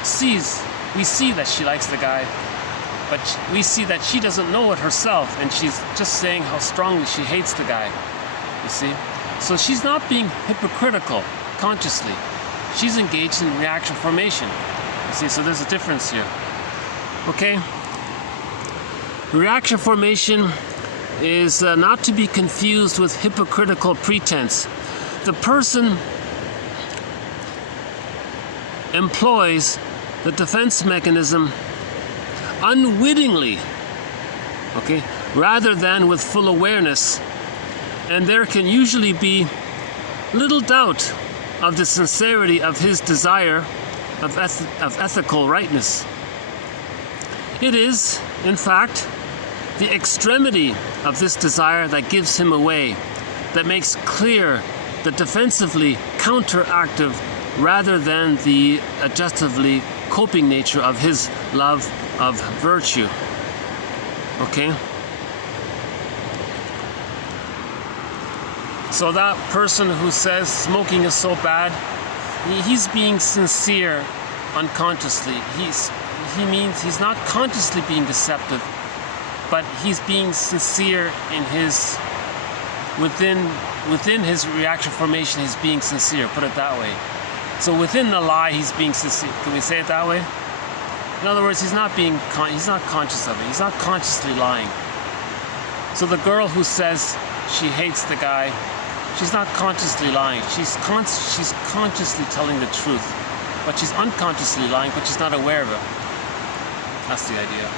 we see that she likes the guy, but we see that she doesn't know it herself, and she's just saying how strongly she hates the guy, you see? So she's not being hypocritical consciously. She's engaged in reaction formation, you see? So there's a difference here, okay? Reaction formation is not to be confused with hypocritical pretense. The person employs the defense mechanism unwittingly, okay, rather than with full awareness, and there can usually be little doubt of the sincerity of his desire of ethical rightness. It is, in fact, the extremity of this desire that gives him away, that makes clear the defensively counteractive rather than the adjustively coping nature of his love of virtue. Okay? So that person who says smoking is so bad, he's being sincere unconsciously. He means he's not consciously being deceptive, but he's being sincere in his within his reaction formation. He's being sincere, put it that way. So within the lie, he's being sincere. Can we say it that way? In other words, he's not conscious of it. He's not consciously lying. So the girl who says she hates the guy, she's not consciously lying. She's consciously telling the truth, but she's unconsciously lying, but she's not aware of it. That's the idea.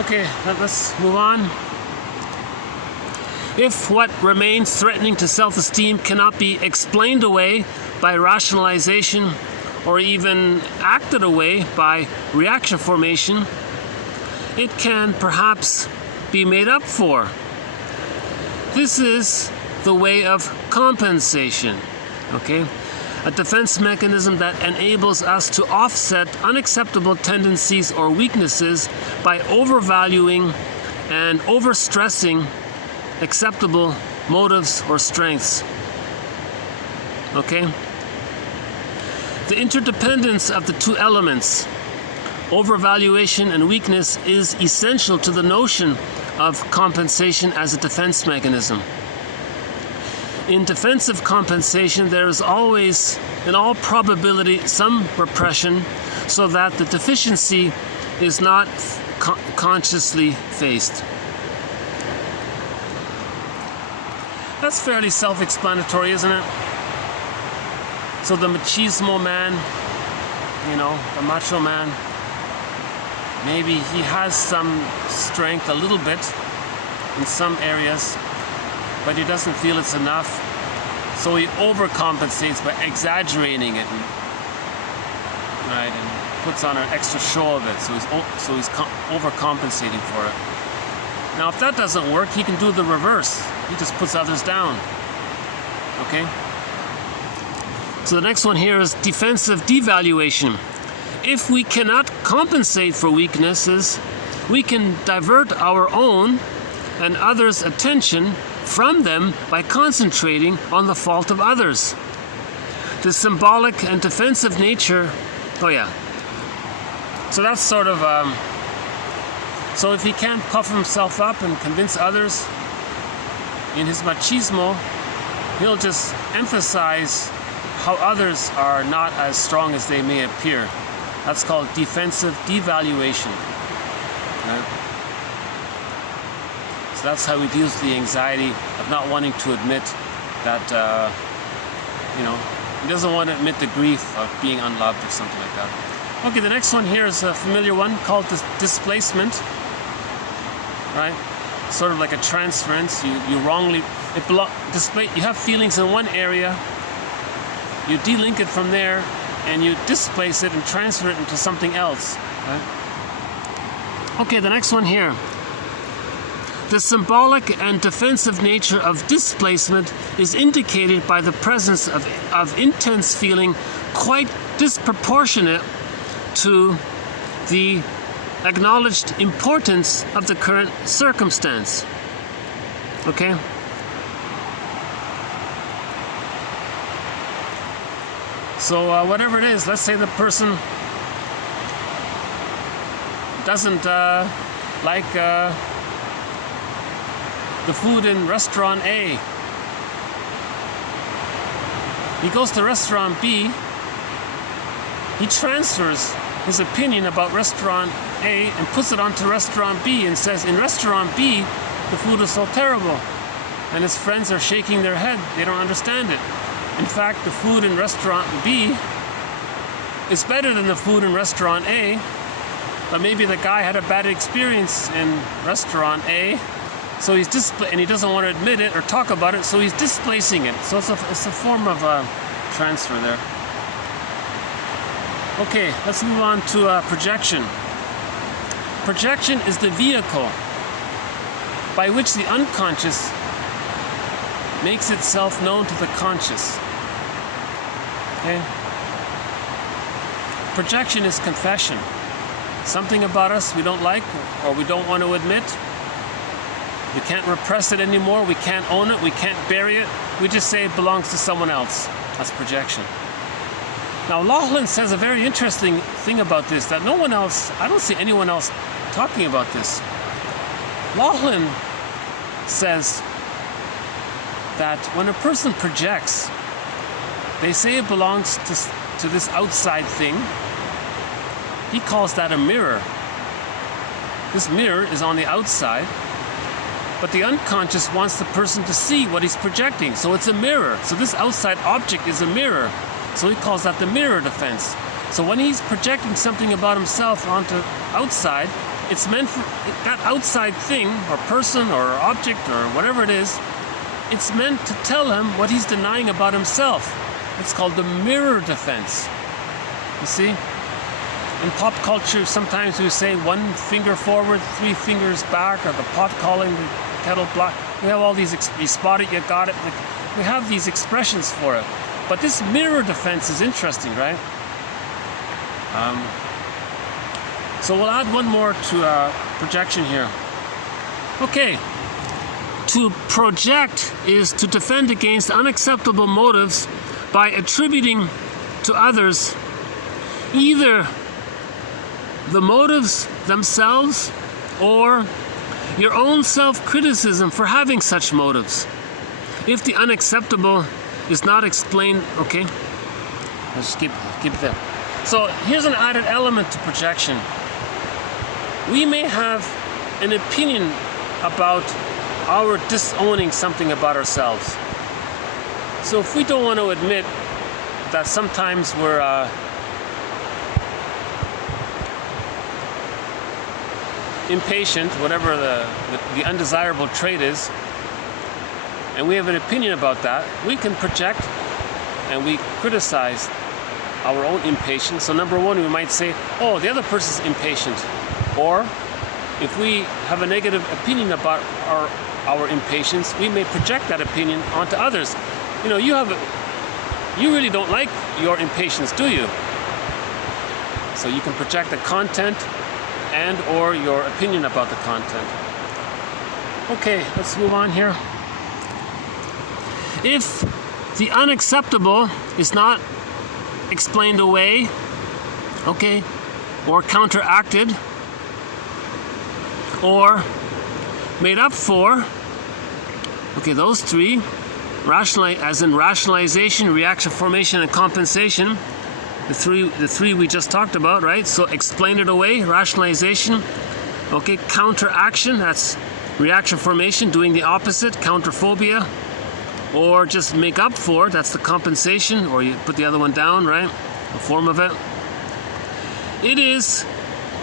Okay, let's move on. If what remains threatening to self-esteem cannot be explained away by rationalization or even acted away by reaction formation, it can perhaps be made up for. This is the way of compensation, okay? A defense mechanism that enables us to offset unacceptable tendencies or weaknesses by overvaluing and overstressing acceptable motives or strengths. Okay? The interdependence of the two elements, overvaluation and weakness, is essential to the notion of compensation as a defense mechanism. In defensive compensation, there is always, in all probability, some repression so that the deficiency is not consciously faced. That's fairly self-explanatory, isn't it? So the machismo man, the macho man, maybe he has some strength a little bit in some areas, but he doesn't feel it's enough, so he overcompensates by exaggerating it, and puts on an extra show of it, so he's overcompensating for it. Now, if that doesn't work, he can do the reverse. He just puts others down. Okay? So the next one here is defensive devaluation. If we cannot compensate for weaknesses, we can divert our own and others' attention from them by concentrating on the fault of others. The symbolic and defensive nature, so that's sort of, so if he can't puff himself up and convince others in his machismo, he'll just emphasize how others are not as strong as they may appear. That's called defensive devaluation. Right? So that's how he deals with the anxiety of not wanting to admit that, he doesn't want to admit the grief of being unloved or something like that. Okay, the next one here is a familiar one called displacement. Right? Sort of like a transference. You wrongly you have feelings in one area, you delink it from there, and you displace it and transfer it into something else. Right? Okay, the next one here. The symbolic and defensive nature of displacement is indicated by the presence of intense feeling quite disproportionate to the acknowledged importance of the current circumstance. Okay? So whatever it is, let's say the person doesn't like the food in restaurant A. He goes to restaurant B. He transfers his opinion about restaurant A and puts it onto restaurant B and says, in restaurant B, the food is so terrible. And his friends are shaking their head. They don't understand it. In fact, the food in restaurant B is better than the food in restaurant A, but maybe the guy had a bad experience in restaurant A, so he's and he doesn't want to admit it or talk about it, so he's displacing it. So it's a form of transfer there. Okay, let's move on to projection. Projection is the vehicle by which the unconscious makes itself known to the conscious. Okay? Projection is confession. Something about us we don't like or we don't want to admit. We can't repress it anymore. We can't own it. We can't bury it. We just say it belongs to someone else. That's projection. Now, Laughlin says a very interesting thing about this that no one else, I don't see anyone else talking about this. Laughlin says that when a person projects, they say it belongs to this outside thing. He calls that a mirror. This mirror is on the outside, but the unconscious wants the person to see what he's projecting. So it's a mirror. So this outside object is a mirror. So he calls that the mirror defense. So when he's projecting something about himself onto outside, it's meant for that outside thing or person or object or whatever it is, it's meant to tell him what he's denying about himself. It's called the mirror defense. You see? In pop culture, sometimes we say 1 finger forward, 3 fingers back, or the pot calling the kettle black. We have all these, you spot it, you got it. We have these expressions for it. But this mirror defense is interesting, right? So we'll add one more to projection here. Okay. To project is to defend against unacceptable motives by attributing to others either the motives themselves or your own self-criticism for having such motives. If the unacceptable is not explained, okay, let's keep it there. So here's an added element to projection. We may have an opinion about our disowning something about ourselves. So if we don't want to admit that sometimes we're impatient, whatever the undesirable trait is, and we have an opinion about that, we can project and we criticize our own impatience. So number one, we might say, oh, the other person's impatient. Or if we have a negative opinion about our impatience, we may project that opinion onto others. You know, you really don't like your impatience, do you? So you can project the content and or your opinion about the content. Okay, let's move on here. If the unacceptable is not explained away, okay, or counteracted, or made up for, okay, those three, as in rationalization, reaction formation, and compensation. The three we just talked about, right? So explain it away, rationalization. Okay, counteraction, that's reaction formation, doing the opposite, counterphobia. Or just make up for it, that's the compensation, or you put the other one down, right? A form of it. It is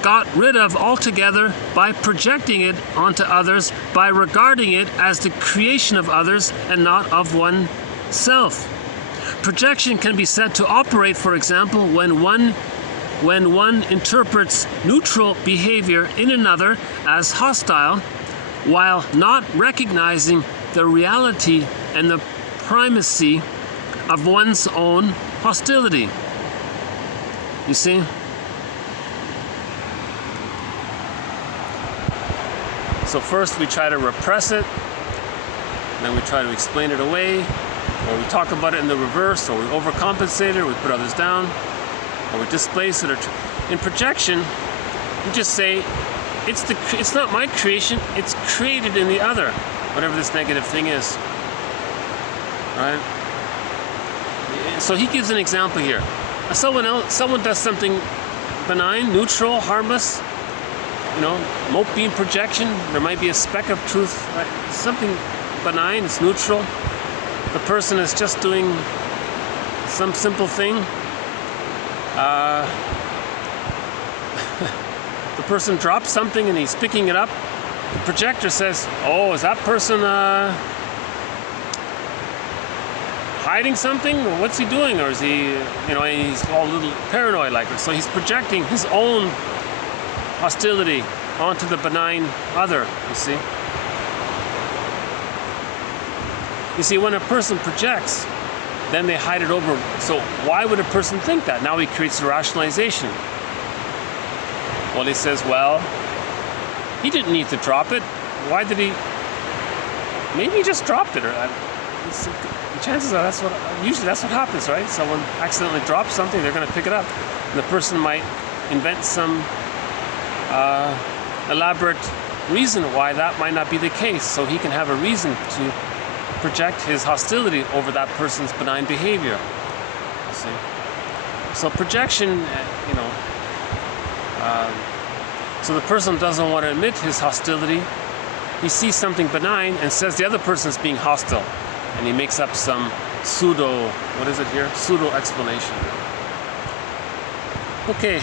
got rid of altogether by projecting it onto others, by regarding it as the creation of others and not of oneself. Projection can be said to operate, for example, when one interprets neutral behavior in another as hostile, while not recognizing the reality and the primacy of one's own hostility. You see? So first we try to repress it, then we try to explain it away, or we talk about it in the reverse, or we overcompensate it, or we put others down, or we displace it. Or in projection, you just say, it's not my creation, it's created in the other, whatever this negative thing is. Right? So he gives an example here. Someone does something benign, neutral, harmless, mote beam projection, there might be a speck of truth, right? Something benign, it's neutral. The person is just doing some simple thing. The person drops something and he's picking it up. The projector says, oh, is that person hiding something? Or what's he doing? Or is he, he's all a little paranoid like this. So he's projecting his own hostility onto the benign other, you see. You see, when a person projects, then they hide it over. So why would a person think that? Now he creates a rationalization. Well, he says, well, he didn't need to drop it. Why did he? Maybe he just dropped it. Or chances are usually that's what happens, right? Someone accidentally drops something, they're going to pick it up. And the person might invent some elaborate reason why that might not be the case, so he can have a reason to project his hostility over that person's benign behavior. See? So projection, so the person doesn't want to admit his hostility. He sees something benign and says the other person's being hostile, and he makes up some pseudo-explanation. Okay.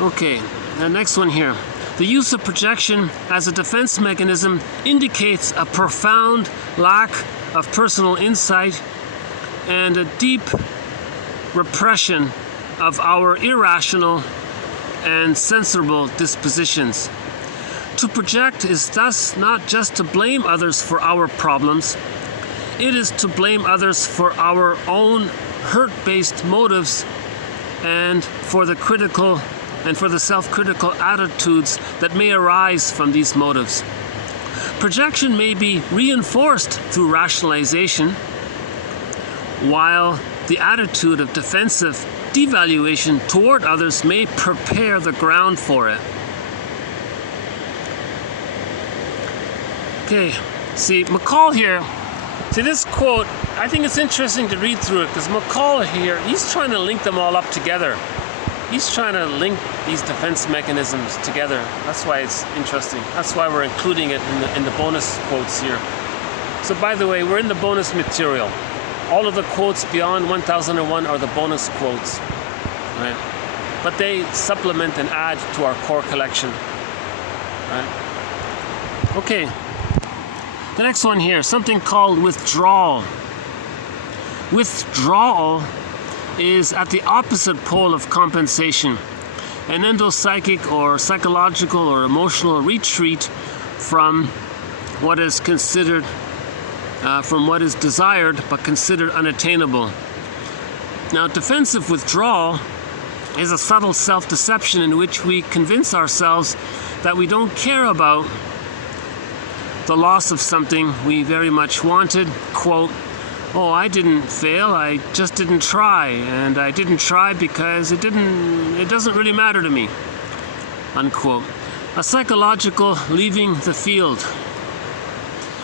Okay, the next one here. The use of projection as a defense mechanism indicates a profound lack of personal insight and a deep repression of our irrational and censorable dispositions. To project is thus not just to blame others for our problems, it is to blame others for our own hurt-based motives and for the self-critical attitudes that may arise from these motives. Projection may be reinforced through rationalization, while the attitude of defensive devaluation toward others may prepare the ground for it. Okay, see, McCall here, see this quote, I think it's interesting to read through it because McCall here, he's trying to link them all up together. He's trying to link these defense mechanisms together. That's why it's interesting. That's why we're including it in the bonus quotes here. So by the way, we're in the bonus material. All of the quotes beyond 1001 are the bonus quotes, right? But they supplement and add to our core collection, right? Okay. The next one here, something called withdrawal. Withdrawal is at the opposite pole of compensation, an endopsychic or psychological or emotional retreat from what is considered, from what is desired but considered unattainable. Now, defensive withdrawal is a subtle self-deception in which we convince ourselves that we don't care about the loss of something we very much wanted. Quote, oh, I didn't fail, I just didn't try, and I didn't try because it doesn't really matter to me, unquote. A psychological leaving the field.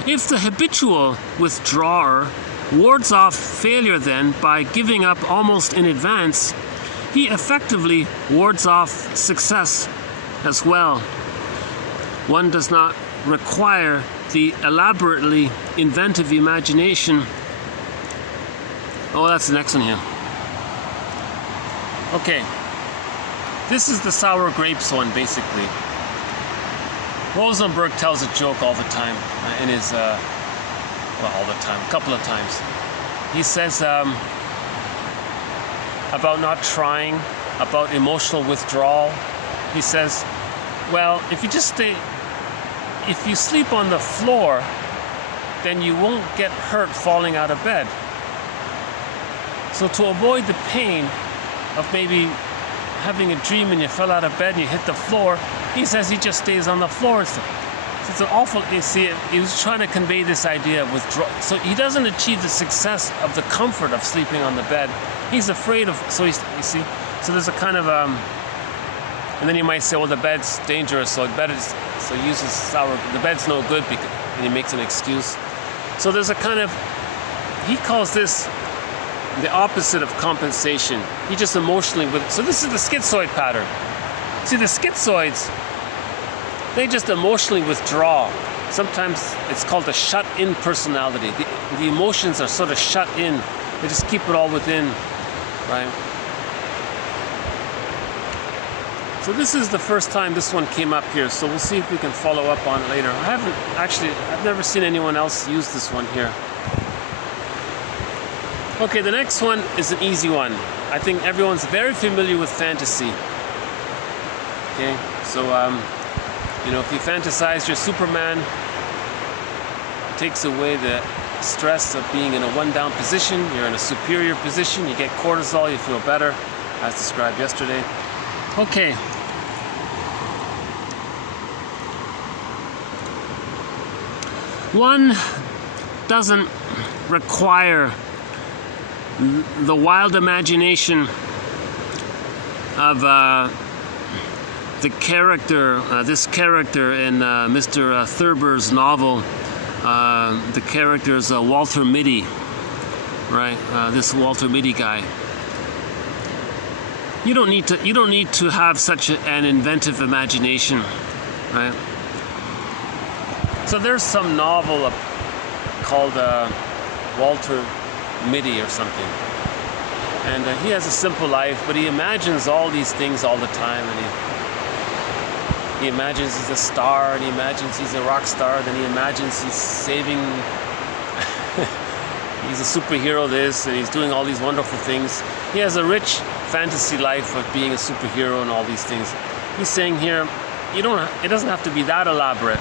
If the habitual withdrawer wards off failure then by giving up almost in advance, he effectively wards off success as well. One does not require the elaborately inventive imagination. Oh, that's the next one here. Okay, this is the sour grapes one, basically. Rosenberg tells a joke all the time in his, well, all the time, a couple of times. He says about not trying, about emotional withdrawal. He says, well, if you sleep on the floor, then you won't get hurt falling out of bed. So to avoid the pain of maybe having a dream and you fell out of bed and you hit the floor, he says he just stays on the floor. It's an awful, you see, he was trying to convey this idea of withdrawal. So he doesn't achieve the success of the comfort of sleeping on the bed. He's afraid of, so he's, you see, so there's a kind of, and then you might say, well, the bed's dangerous, so the bed's no good, because, and he makes an excuse. So there's a kind of, he calls this the opposite of compensation. He just emotionally so this is the schizoid pattern. See, the schizoids, they just emotionally withdraw. Sometimes it's called a shut-in personality. The emotions are sort of shut in. They just keep it all within, right? So this is the first time this one came up here, so we'll see if we can follow up on it later. I've never seen anyone else use this one here. Okay, the next one is an easy one. I think everyone's very familiar with fantasy. Okay, so you know, if you fantasize you're Superman, it takes away the stress of being in a one-down position. You're in a superior position. You get cortisol. You feel better, as described yesterday. Okay. One doesn't require the wild imagination of the character, this character in Mr. Thurber's novel. The character is Walter Mitty, right? This Walter Mitty guy. You don't need to have such an inventive imagination, right? So there's some novel called Walter Mitty or something, and he has a simple life, but he imagines all these things all the time, and he imagines he's a star, and he imagines he's a rock star, then he imagines he's saving he's a superhero this, and he's doing all these wonderful things. He has a rich fantasy life of being a superhero and all these things. He's saying here, it doesn't have to be that elaborate.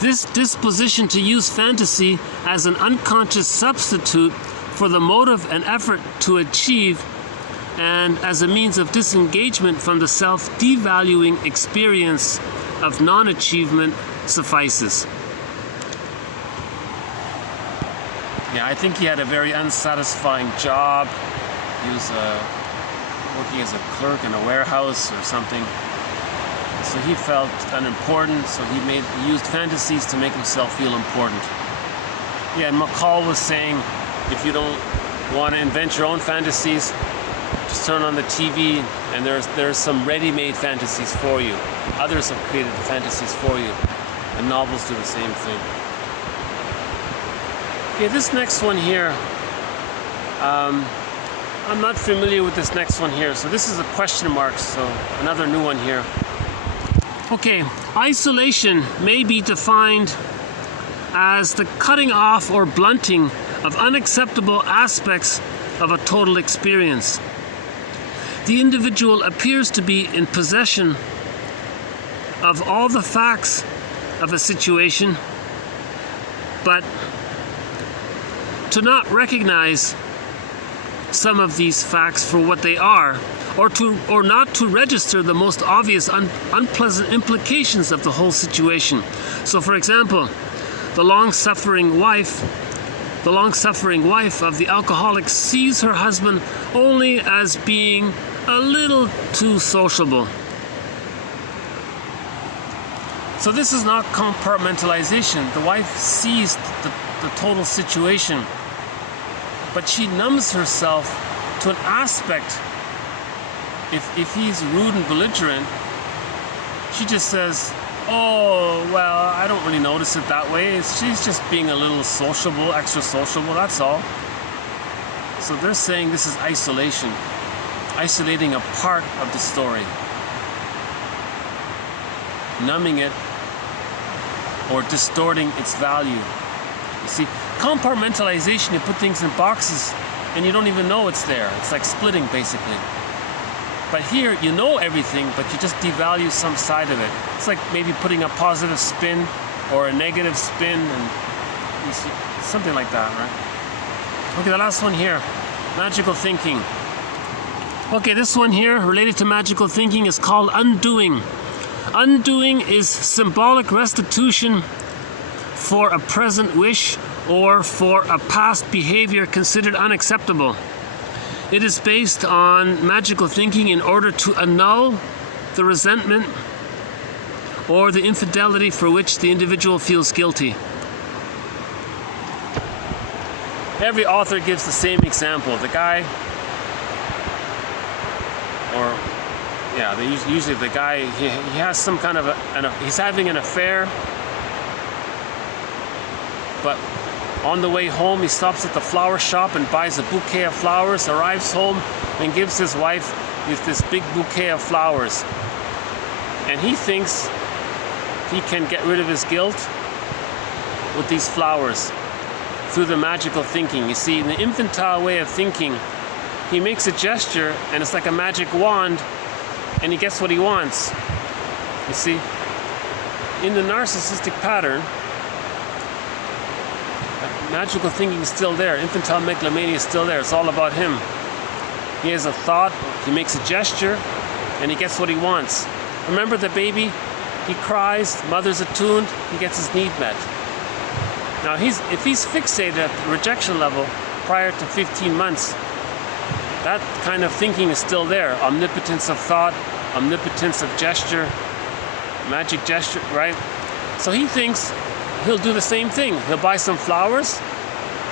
This disposition to use fantasy as an unconscious substitute for the motive and effort to achieve, and as a means of disengagement from the self-devaluing experience of non-achievement suffices. Yeah, I think he had a very unsatisfying job. He was working as a clerk in a warehouse or something. So he felt unimportant, so he used fantasies to make himself feel important. Yeah, and McCall was saying, if you don't want to invent your own fantasies, just turn on the TV and there's some ready-made fantasies for you. Others have created the fantasies for you. And novels do the same thing. Okay, this next one here, I'm not familiar with this next one here, so this is a question mark, so another new one here. Okay, isolation may be defined as the cutting off or blunting of unacceptable aspects of a total experience. The individual appears to be in possession of all the facts of a situation, but to not recognize some of these facts for what they are, or not to register the most obvious unpleasant implications of the whole situation. So, for example, the long-suffering wife of the alcoholic sees her husband only as being a little too sociable. So this is not compartmentalization. The wife sees the total situation, but she numbs herself to an aspect. If he's rude and belligerent, she just says, oh, well, I don't really notice it that way. She's just being a little sociable, extra sociable, that's all. So they're saying this is isolation, isolating a part of the story, numbing it or distorting its value. You see, compartmentalization, you put things in boxes and you don't even know it's there. It's like splitting, basically. But here, you know everything, but you just devalue some side of it. It's like maybe putting a positive spin or a negative spin, and you see, something like that, right? Okay, the last one here, magical thinking. Okay, this one here, related to magical thinking, is called undoing. Undoing is symbolic restitution for a present wish or for a past behavior considered unacceptable. It is based on magical thinking in order to annul the resentment or the infidelity for which the individual feels guilty. Every author gives the same example. The guy, usually the guy, he has some kind of he's having an affair, but on the way home, he stops at the flower shop and buys a bouquet of flowers, arrives home and gives his wife this big bouquet of flowers. And he thinks he can get rid of his guilt with these flowers through the magical thinking. You see, in the infantile way of thinking, he makes a gesture and it's like a magic wand and he gets what he wants. You see, in the narcissistic pattern, magical thinking is still there. Infantile megalomania is still there. It's all about him. He has a thought, he makes a gesture, and he gets what he wants. Remember the baby? He cries, mother's attuned, he gets his need met. Now, if he's fixated at the rejection level prior to 15 months, that kind of thinking is still there. Omnipotence of thought, omnipotence of gesture, magic gesture, right? So he thinks he'll do the same thing. He'll buy some flowers,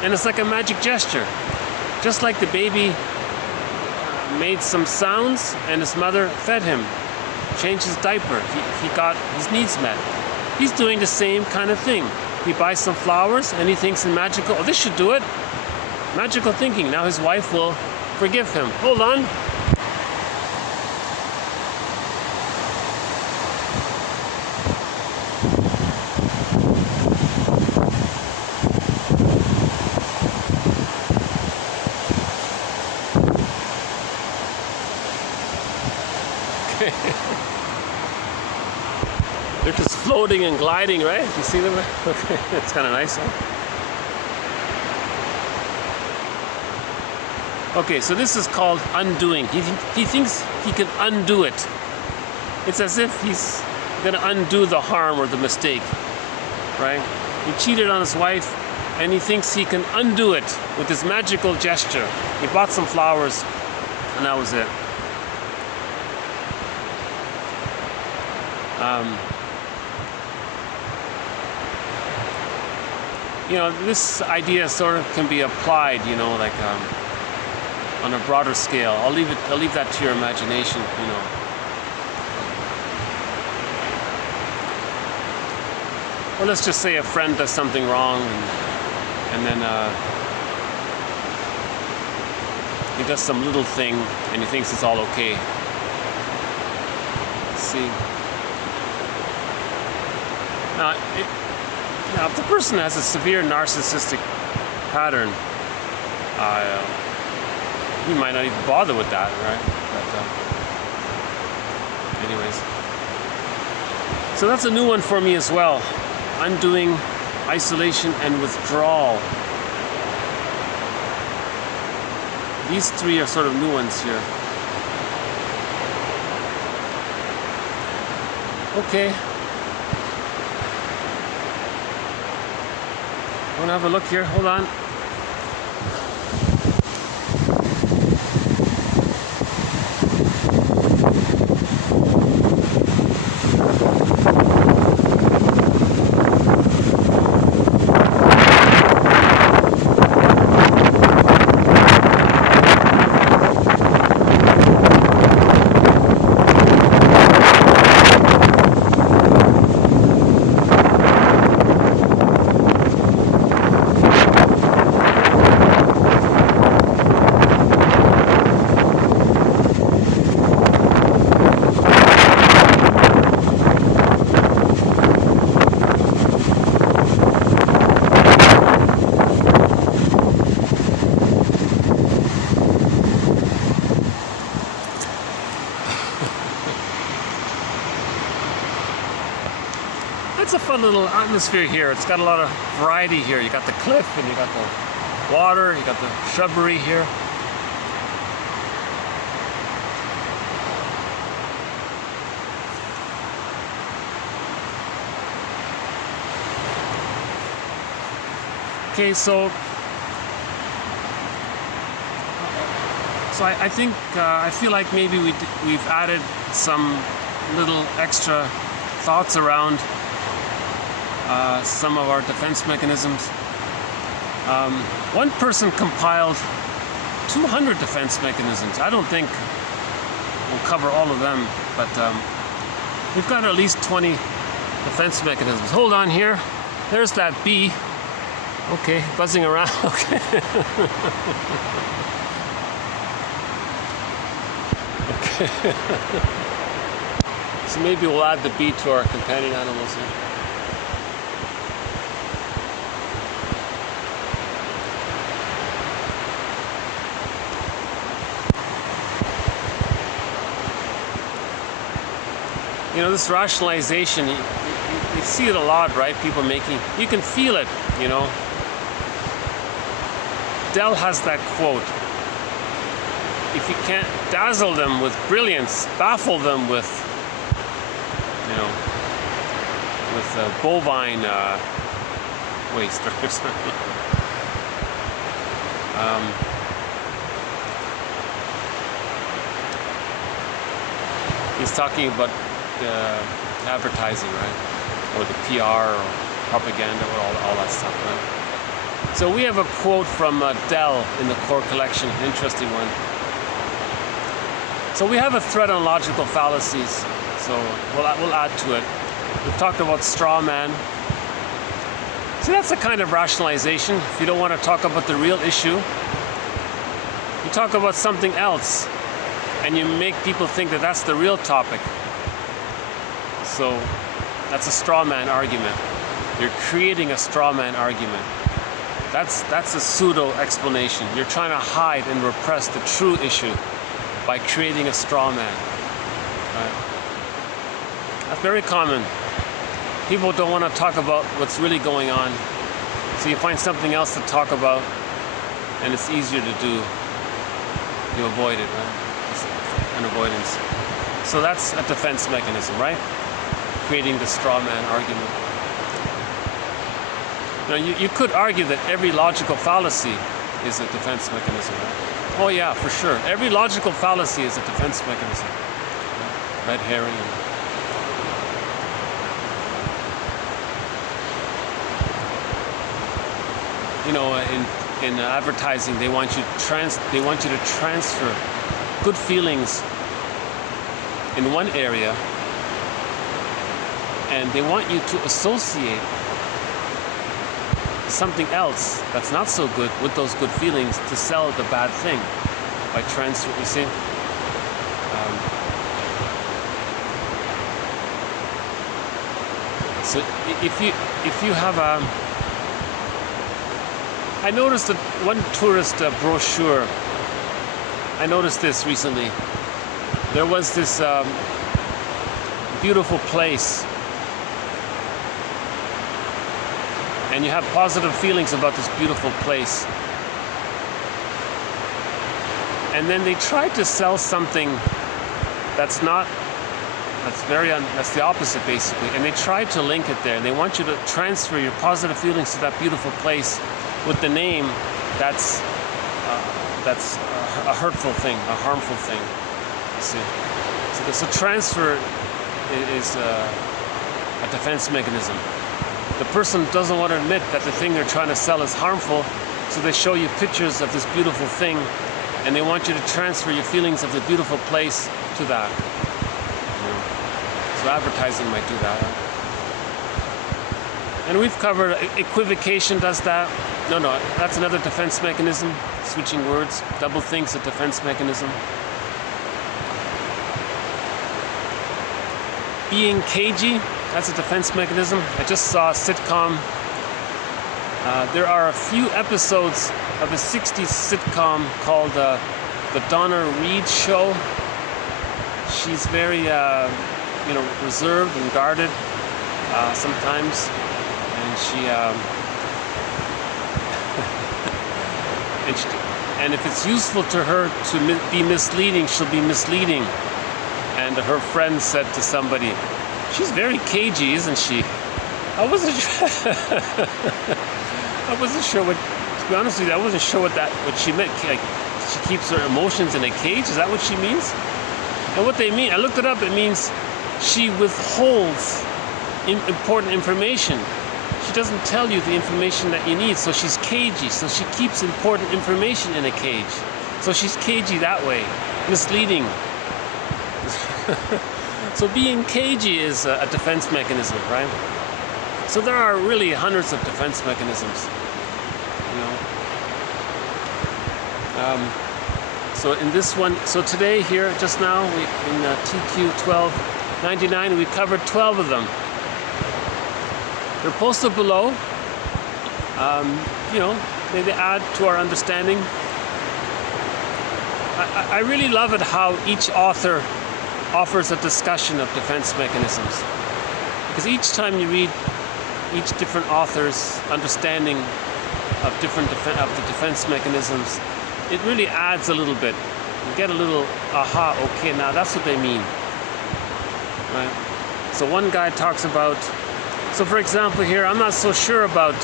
and it's like a magic gesture. Just like the baby made some sounds, and his mother fed him, changed his diaper. He got his needs met. He's doing the same kind of thing. He buys some flowers, and he thinks in magical, oh, this should do it. Magical thinking. Now his wife will forgive him. Hold on. They're just floating and gliding, right? You see them? Okay, that's kind of nice, huh? Okay, so this is called undoing. He thinks he can undo it. It's as if he's going to undo the harm or the mistake, right? He cheated on his wife, and he thinks he can undo it with this magical gesture. He bought some flowers, and that was it. This idea sort of can be applied, like on a broader scale. I'll leave that to your imagination, Well, let's just say a friend does something wrong, and then he does some little thing, and he thinks it's all okay. Let's see. Now, if the person has a severe narcissistic pattern, he might not even bother with that, right? But, anyways. So that's a new one for me as well. Undoing, isolation, and withdrawal. These three are sort of new ones here. Okay. Want to have a look here? Hold on. it's a fun little atmosphere here. It's got a lot of variety here. You got the cliff and you got the water, you got the shrubbery here. Okay, so I think I feel like maybe we've added some little extra thoughts around some of our defense mechanisms. One person compiled 200 defense mechanisms. I don't think we'll cover all of them, but we've got at least 20 defense mechanisms. Hold on here. There's that bee. Okay, buzzing around. Okay. Okay. So maybe we'll add the bee to our companion animals here. You know, this rationalization, you see it a lot, right? People making, you can feel it, you know. Dell has that quote, if you can't dazzle them with brilliance, baffle them with, you know, with bovine waste or something. He's talking about advertising, right? Or the PR or propaganda or all that stuff, right? So we have a quote from Dell in the core collection, an interesting one. So we have a thread on logical fallacies, so we'll add to it. We've talked about straw man. See, that's a kind of rationalization. If you don't want to talk about the real issue, you talk about something else, and you make people think that that's the real topic. So that's a straw man argument. You're creating a straw man argument. That's a pseudo-explanation. You're trying to hide and repress the true issue by creating a straw man. Right? That's very common. People don't want to talk about what's really going on, so you find something else to talk about, and it's easier to do. You avoid it, right? It's an avoidance. So that's a defense mechanism, right? Creating the straw man argument. Now, you could argue that every logical fallacy is a defense mechanism, right? Oh yeah, for sure. Every logical fallacy is a defense mechanism. Red herring. You know, in advertising, they want you to transfer good feelings in one area, and they want you to associate something else that's not so good with those good feelings to sell the bad thing by transfer. You see, so if you have a, I noticed that one tourist brochure. I noticed this recently. There was this beautiful place, and you have positive feelings about this beautiful place. And then they tried to sell something that's not, that's the opposite basically. And they tried to link it there. And they want you to transfer your positive feelings to that beautiful place with the name that's a hurtful thing, a harmful thing. You see, so transfer is a defense mechanism. The person doesn't want to admit that the thing they're trying to sell is harmful, so they show you pictures of this beautiful thing, and they want you to transfer your feelings of the beautiful place to that. You know? So advertising might do that. And we've covered equivocation does that. No, that's another defense mechanism. Switching words. Doublethink is a defense mechanism. Being cagey, that's a defense mechanism. I just saw a sitcom. There are a few episodes of a 60s sitcom called The Donna Reed Show. She's very, reserved and guarded. sometimes, and and if it's useful to her to be misleading, she'll be misleading. And her friend said to somebody, "She's very cagey, isn't she?" I wasn't sure. I wasn't sure what. To be honest with you, I wasn't sure what she meant. Like, she keeps her emotions in a cage. Is that what she means? And what they mean, I looked it up. It means she withholds important information. She doesn't tell you the information that you need. So she's cagey. So she keeps important information in a cage. So she's cagey that way, misleading. So being cagey is a defense mechanism, right? So there are really hundreds of defense mechanisms, you know. So in this one, so today here, just now, in TQ 1299, we covered 12 of them. They're posted below. You know, they add to our understanding. I really love it how each author offers a discussion of defense mechanisms, because each time you read each different author's understanding of the defense mechanisms, it really adds a little bit. You get a little aha, okay, now that's what they mean, right? So one guy talks about, so for example here, I'm not so sure about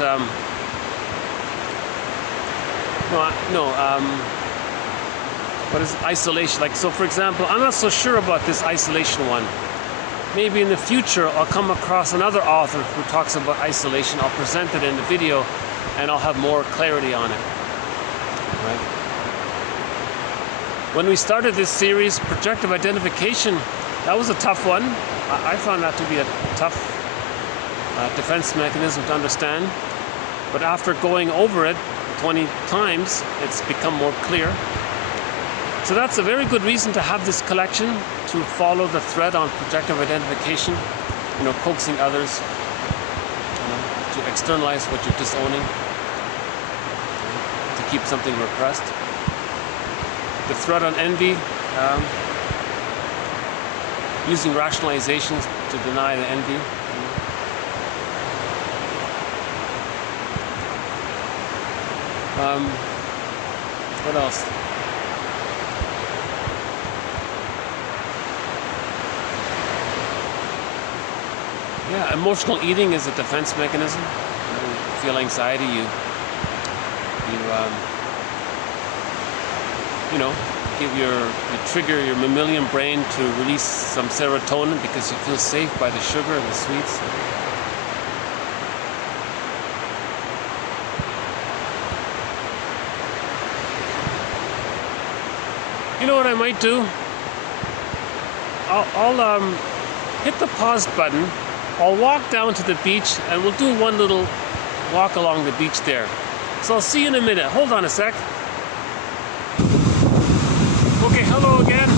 what is isolation? Like, so for example, I'm not so sure about this isolation one. Maybe in the future I'll come across another author who talks about isolation. I'll present it in the video and I'll have more clarity on it. Right? When we started this series, projective identification, that was a tough one. I found that to be a tough defense mechanism to understand. But after going over it 20 times, it's become more clear. So that's a very good reason to have this collection, to follow the thread on projective identification, you know, coaxing others, to externalize what you're disowning, to keep something repressed. The thread on envy, using rationalizations to deny the envy. What else? Yeah, emotional eating is a defense mechanism. When you feel anxiety, you trigger your mammalian brain to release some serotonin because you feel safe by the sugar and the sweets. You know what I might do? I'll hit the pause button. I'll walk down to the beach and we'll do one little walk along the beach there. So I'll see you in a minute. Hold on a sec. Okay, hello again.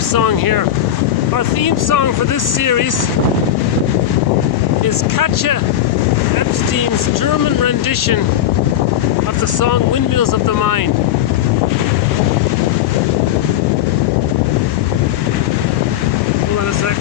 Song here. Our theme song for this series is Katja Epstein's German rendition of the song Windmills of the Mind. Hold on a sec.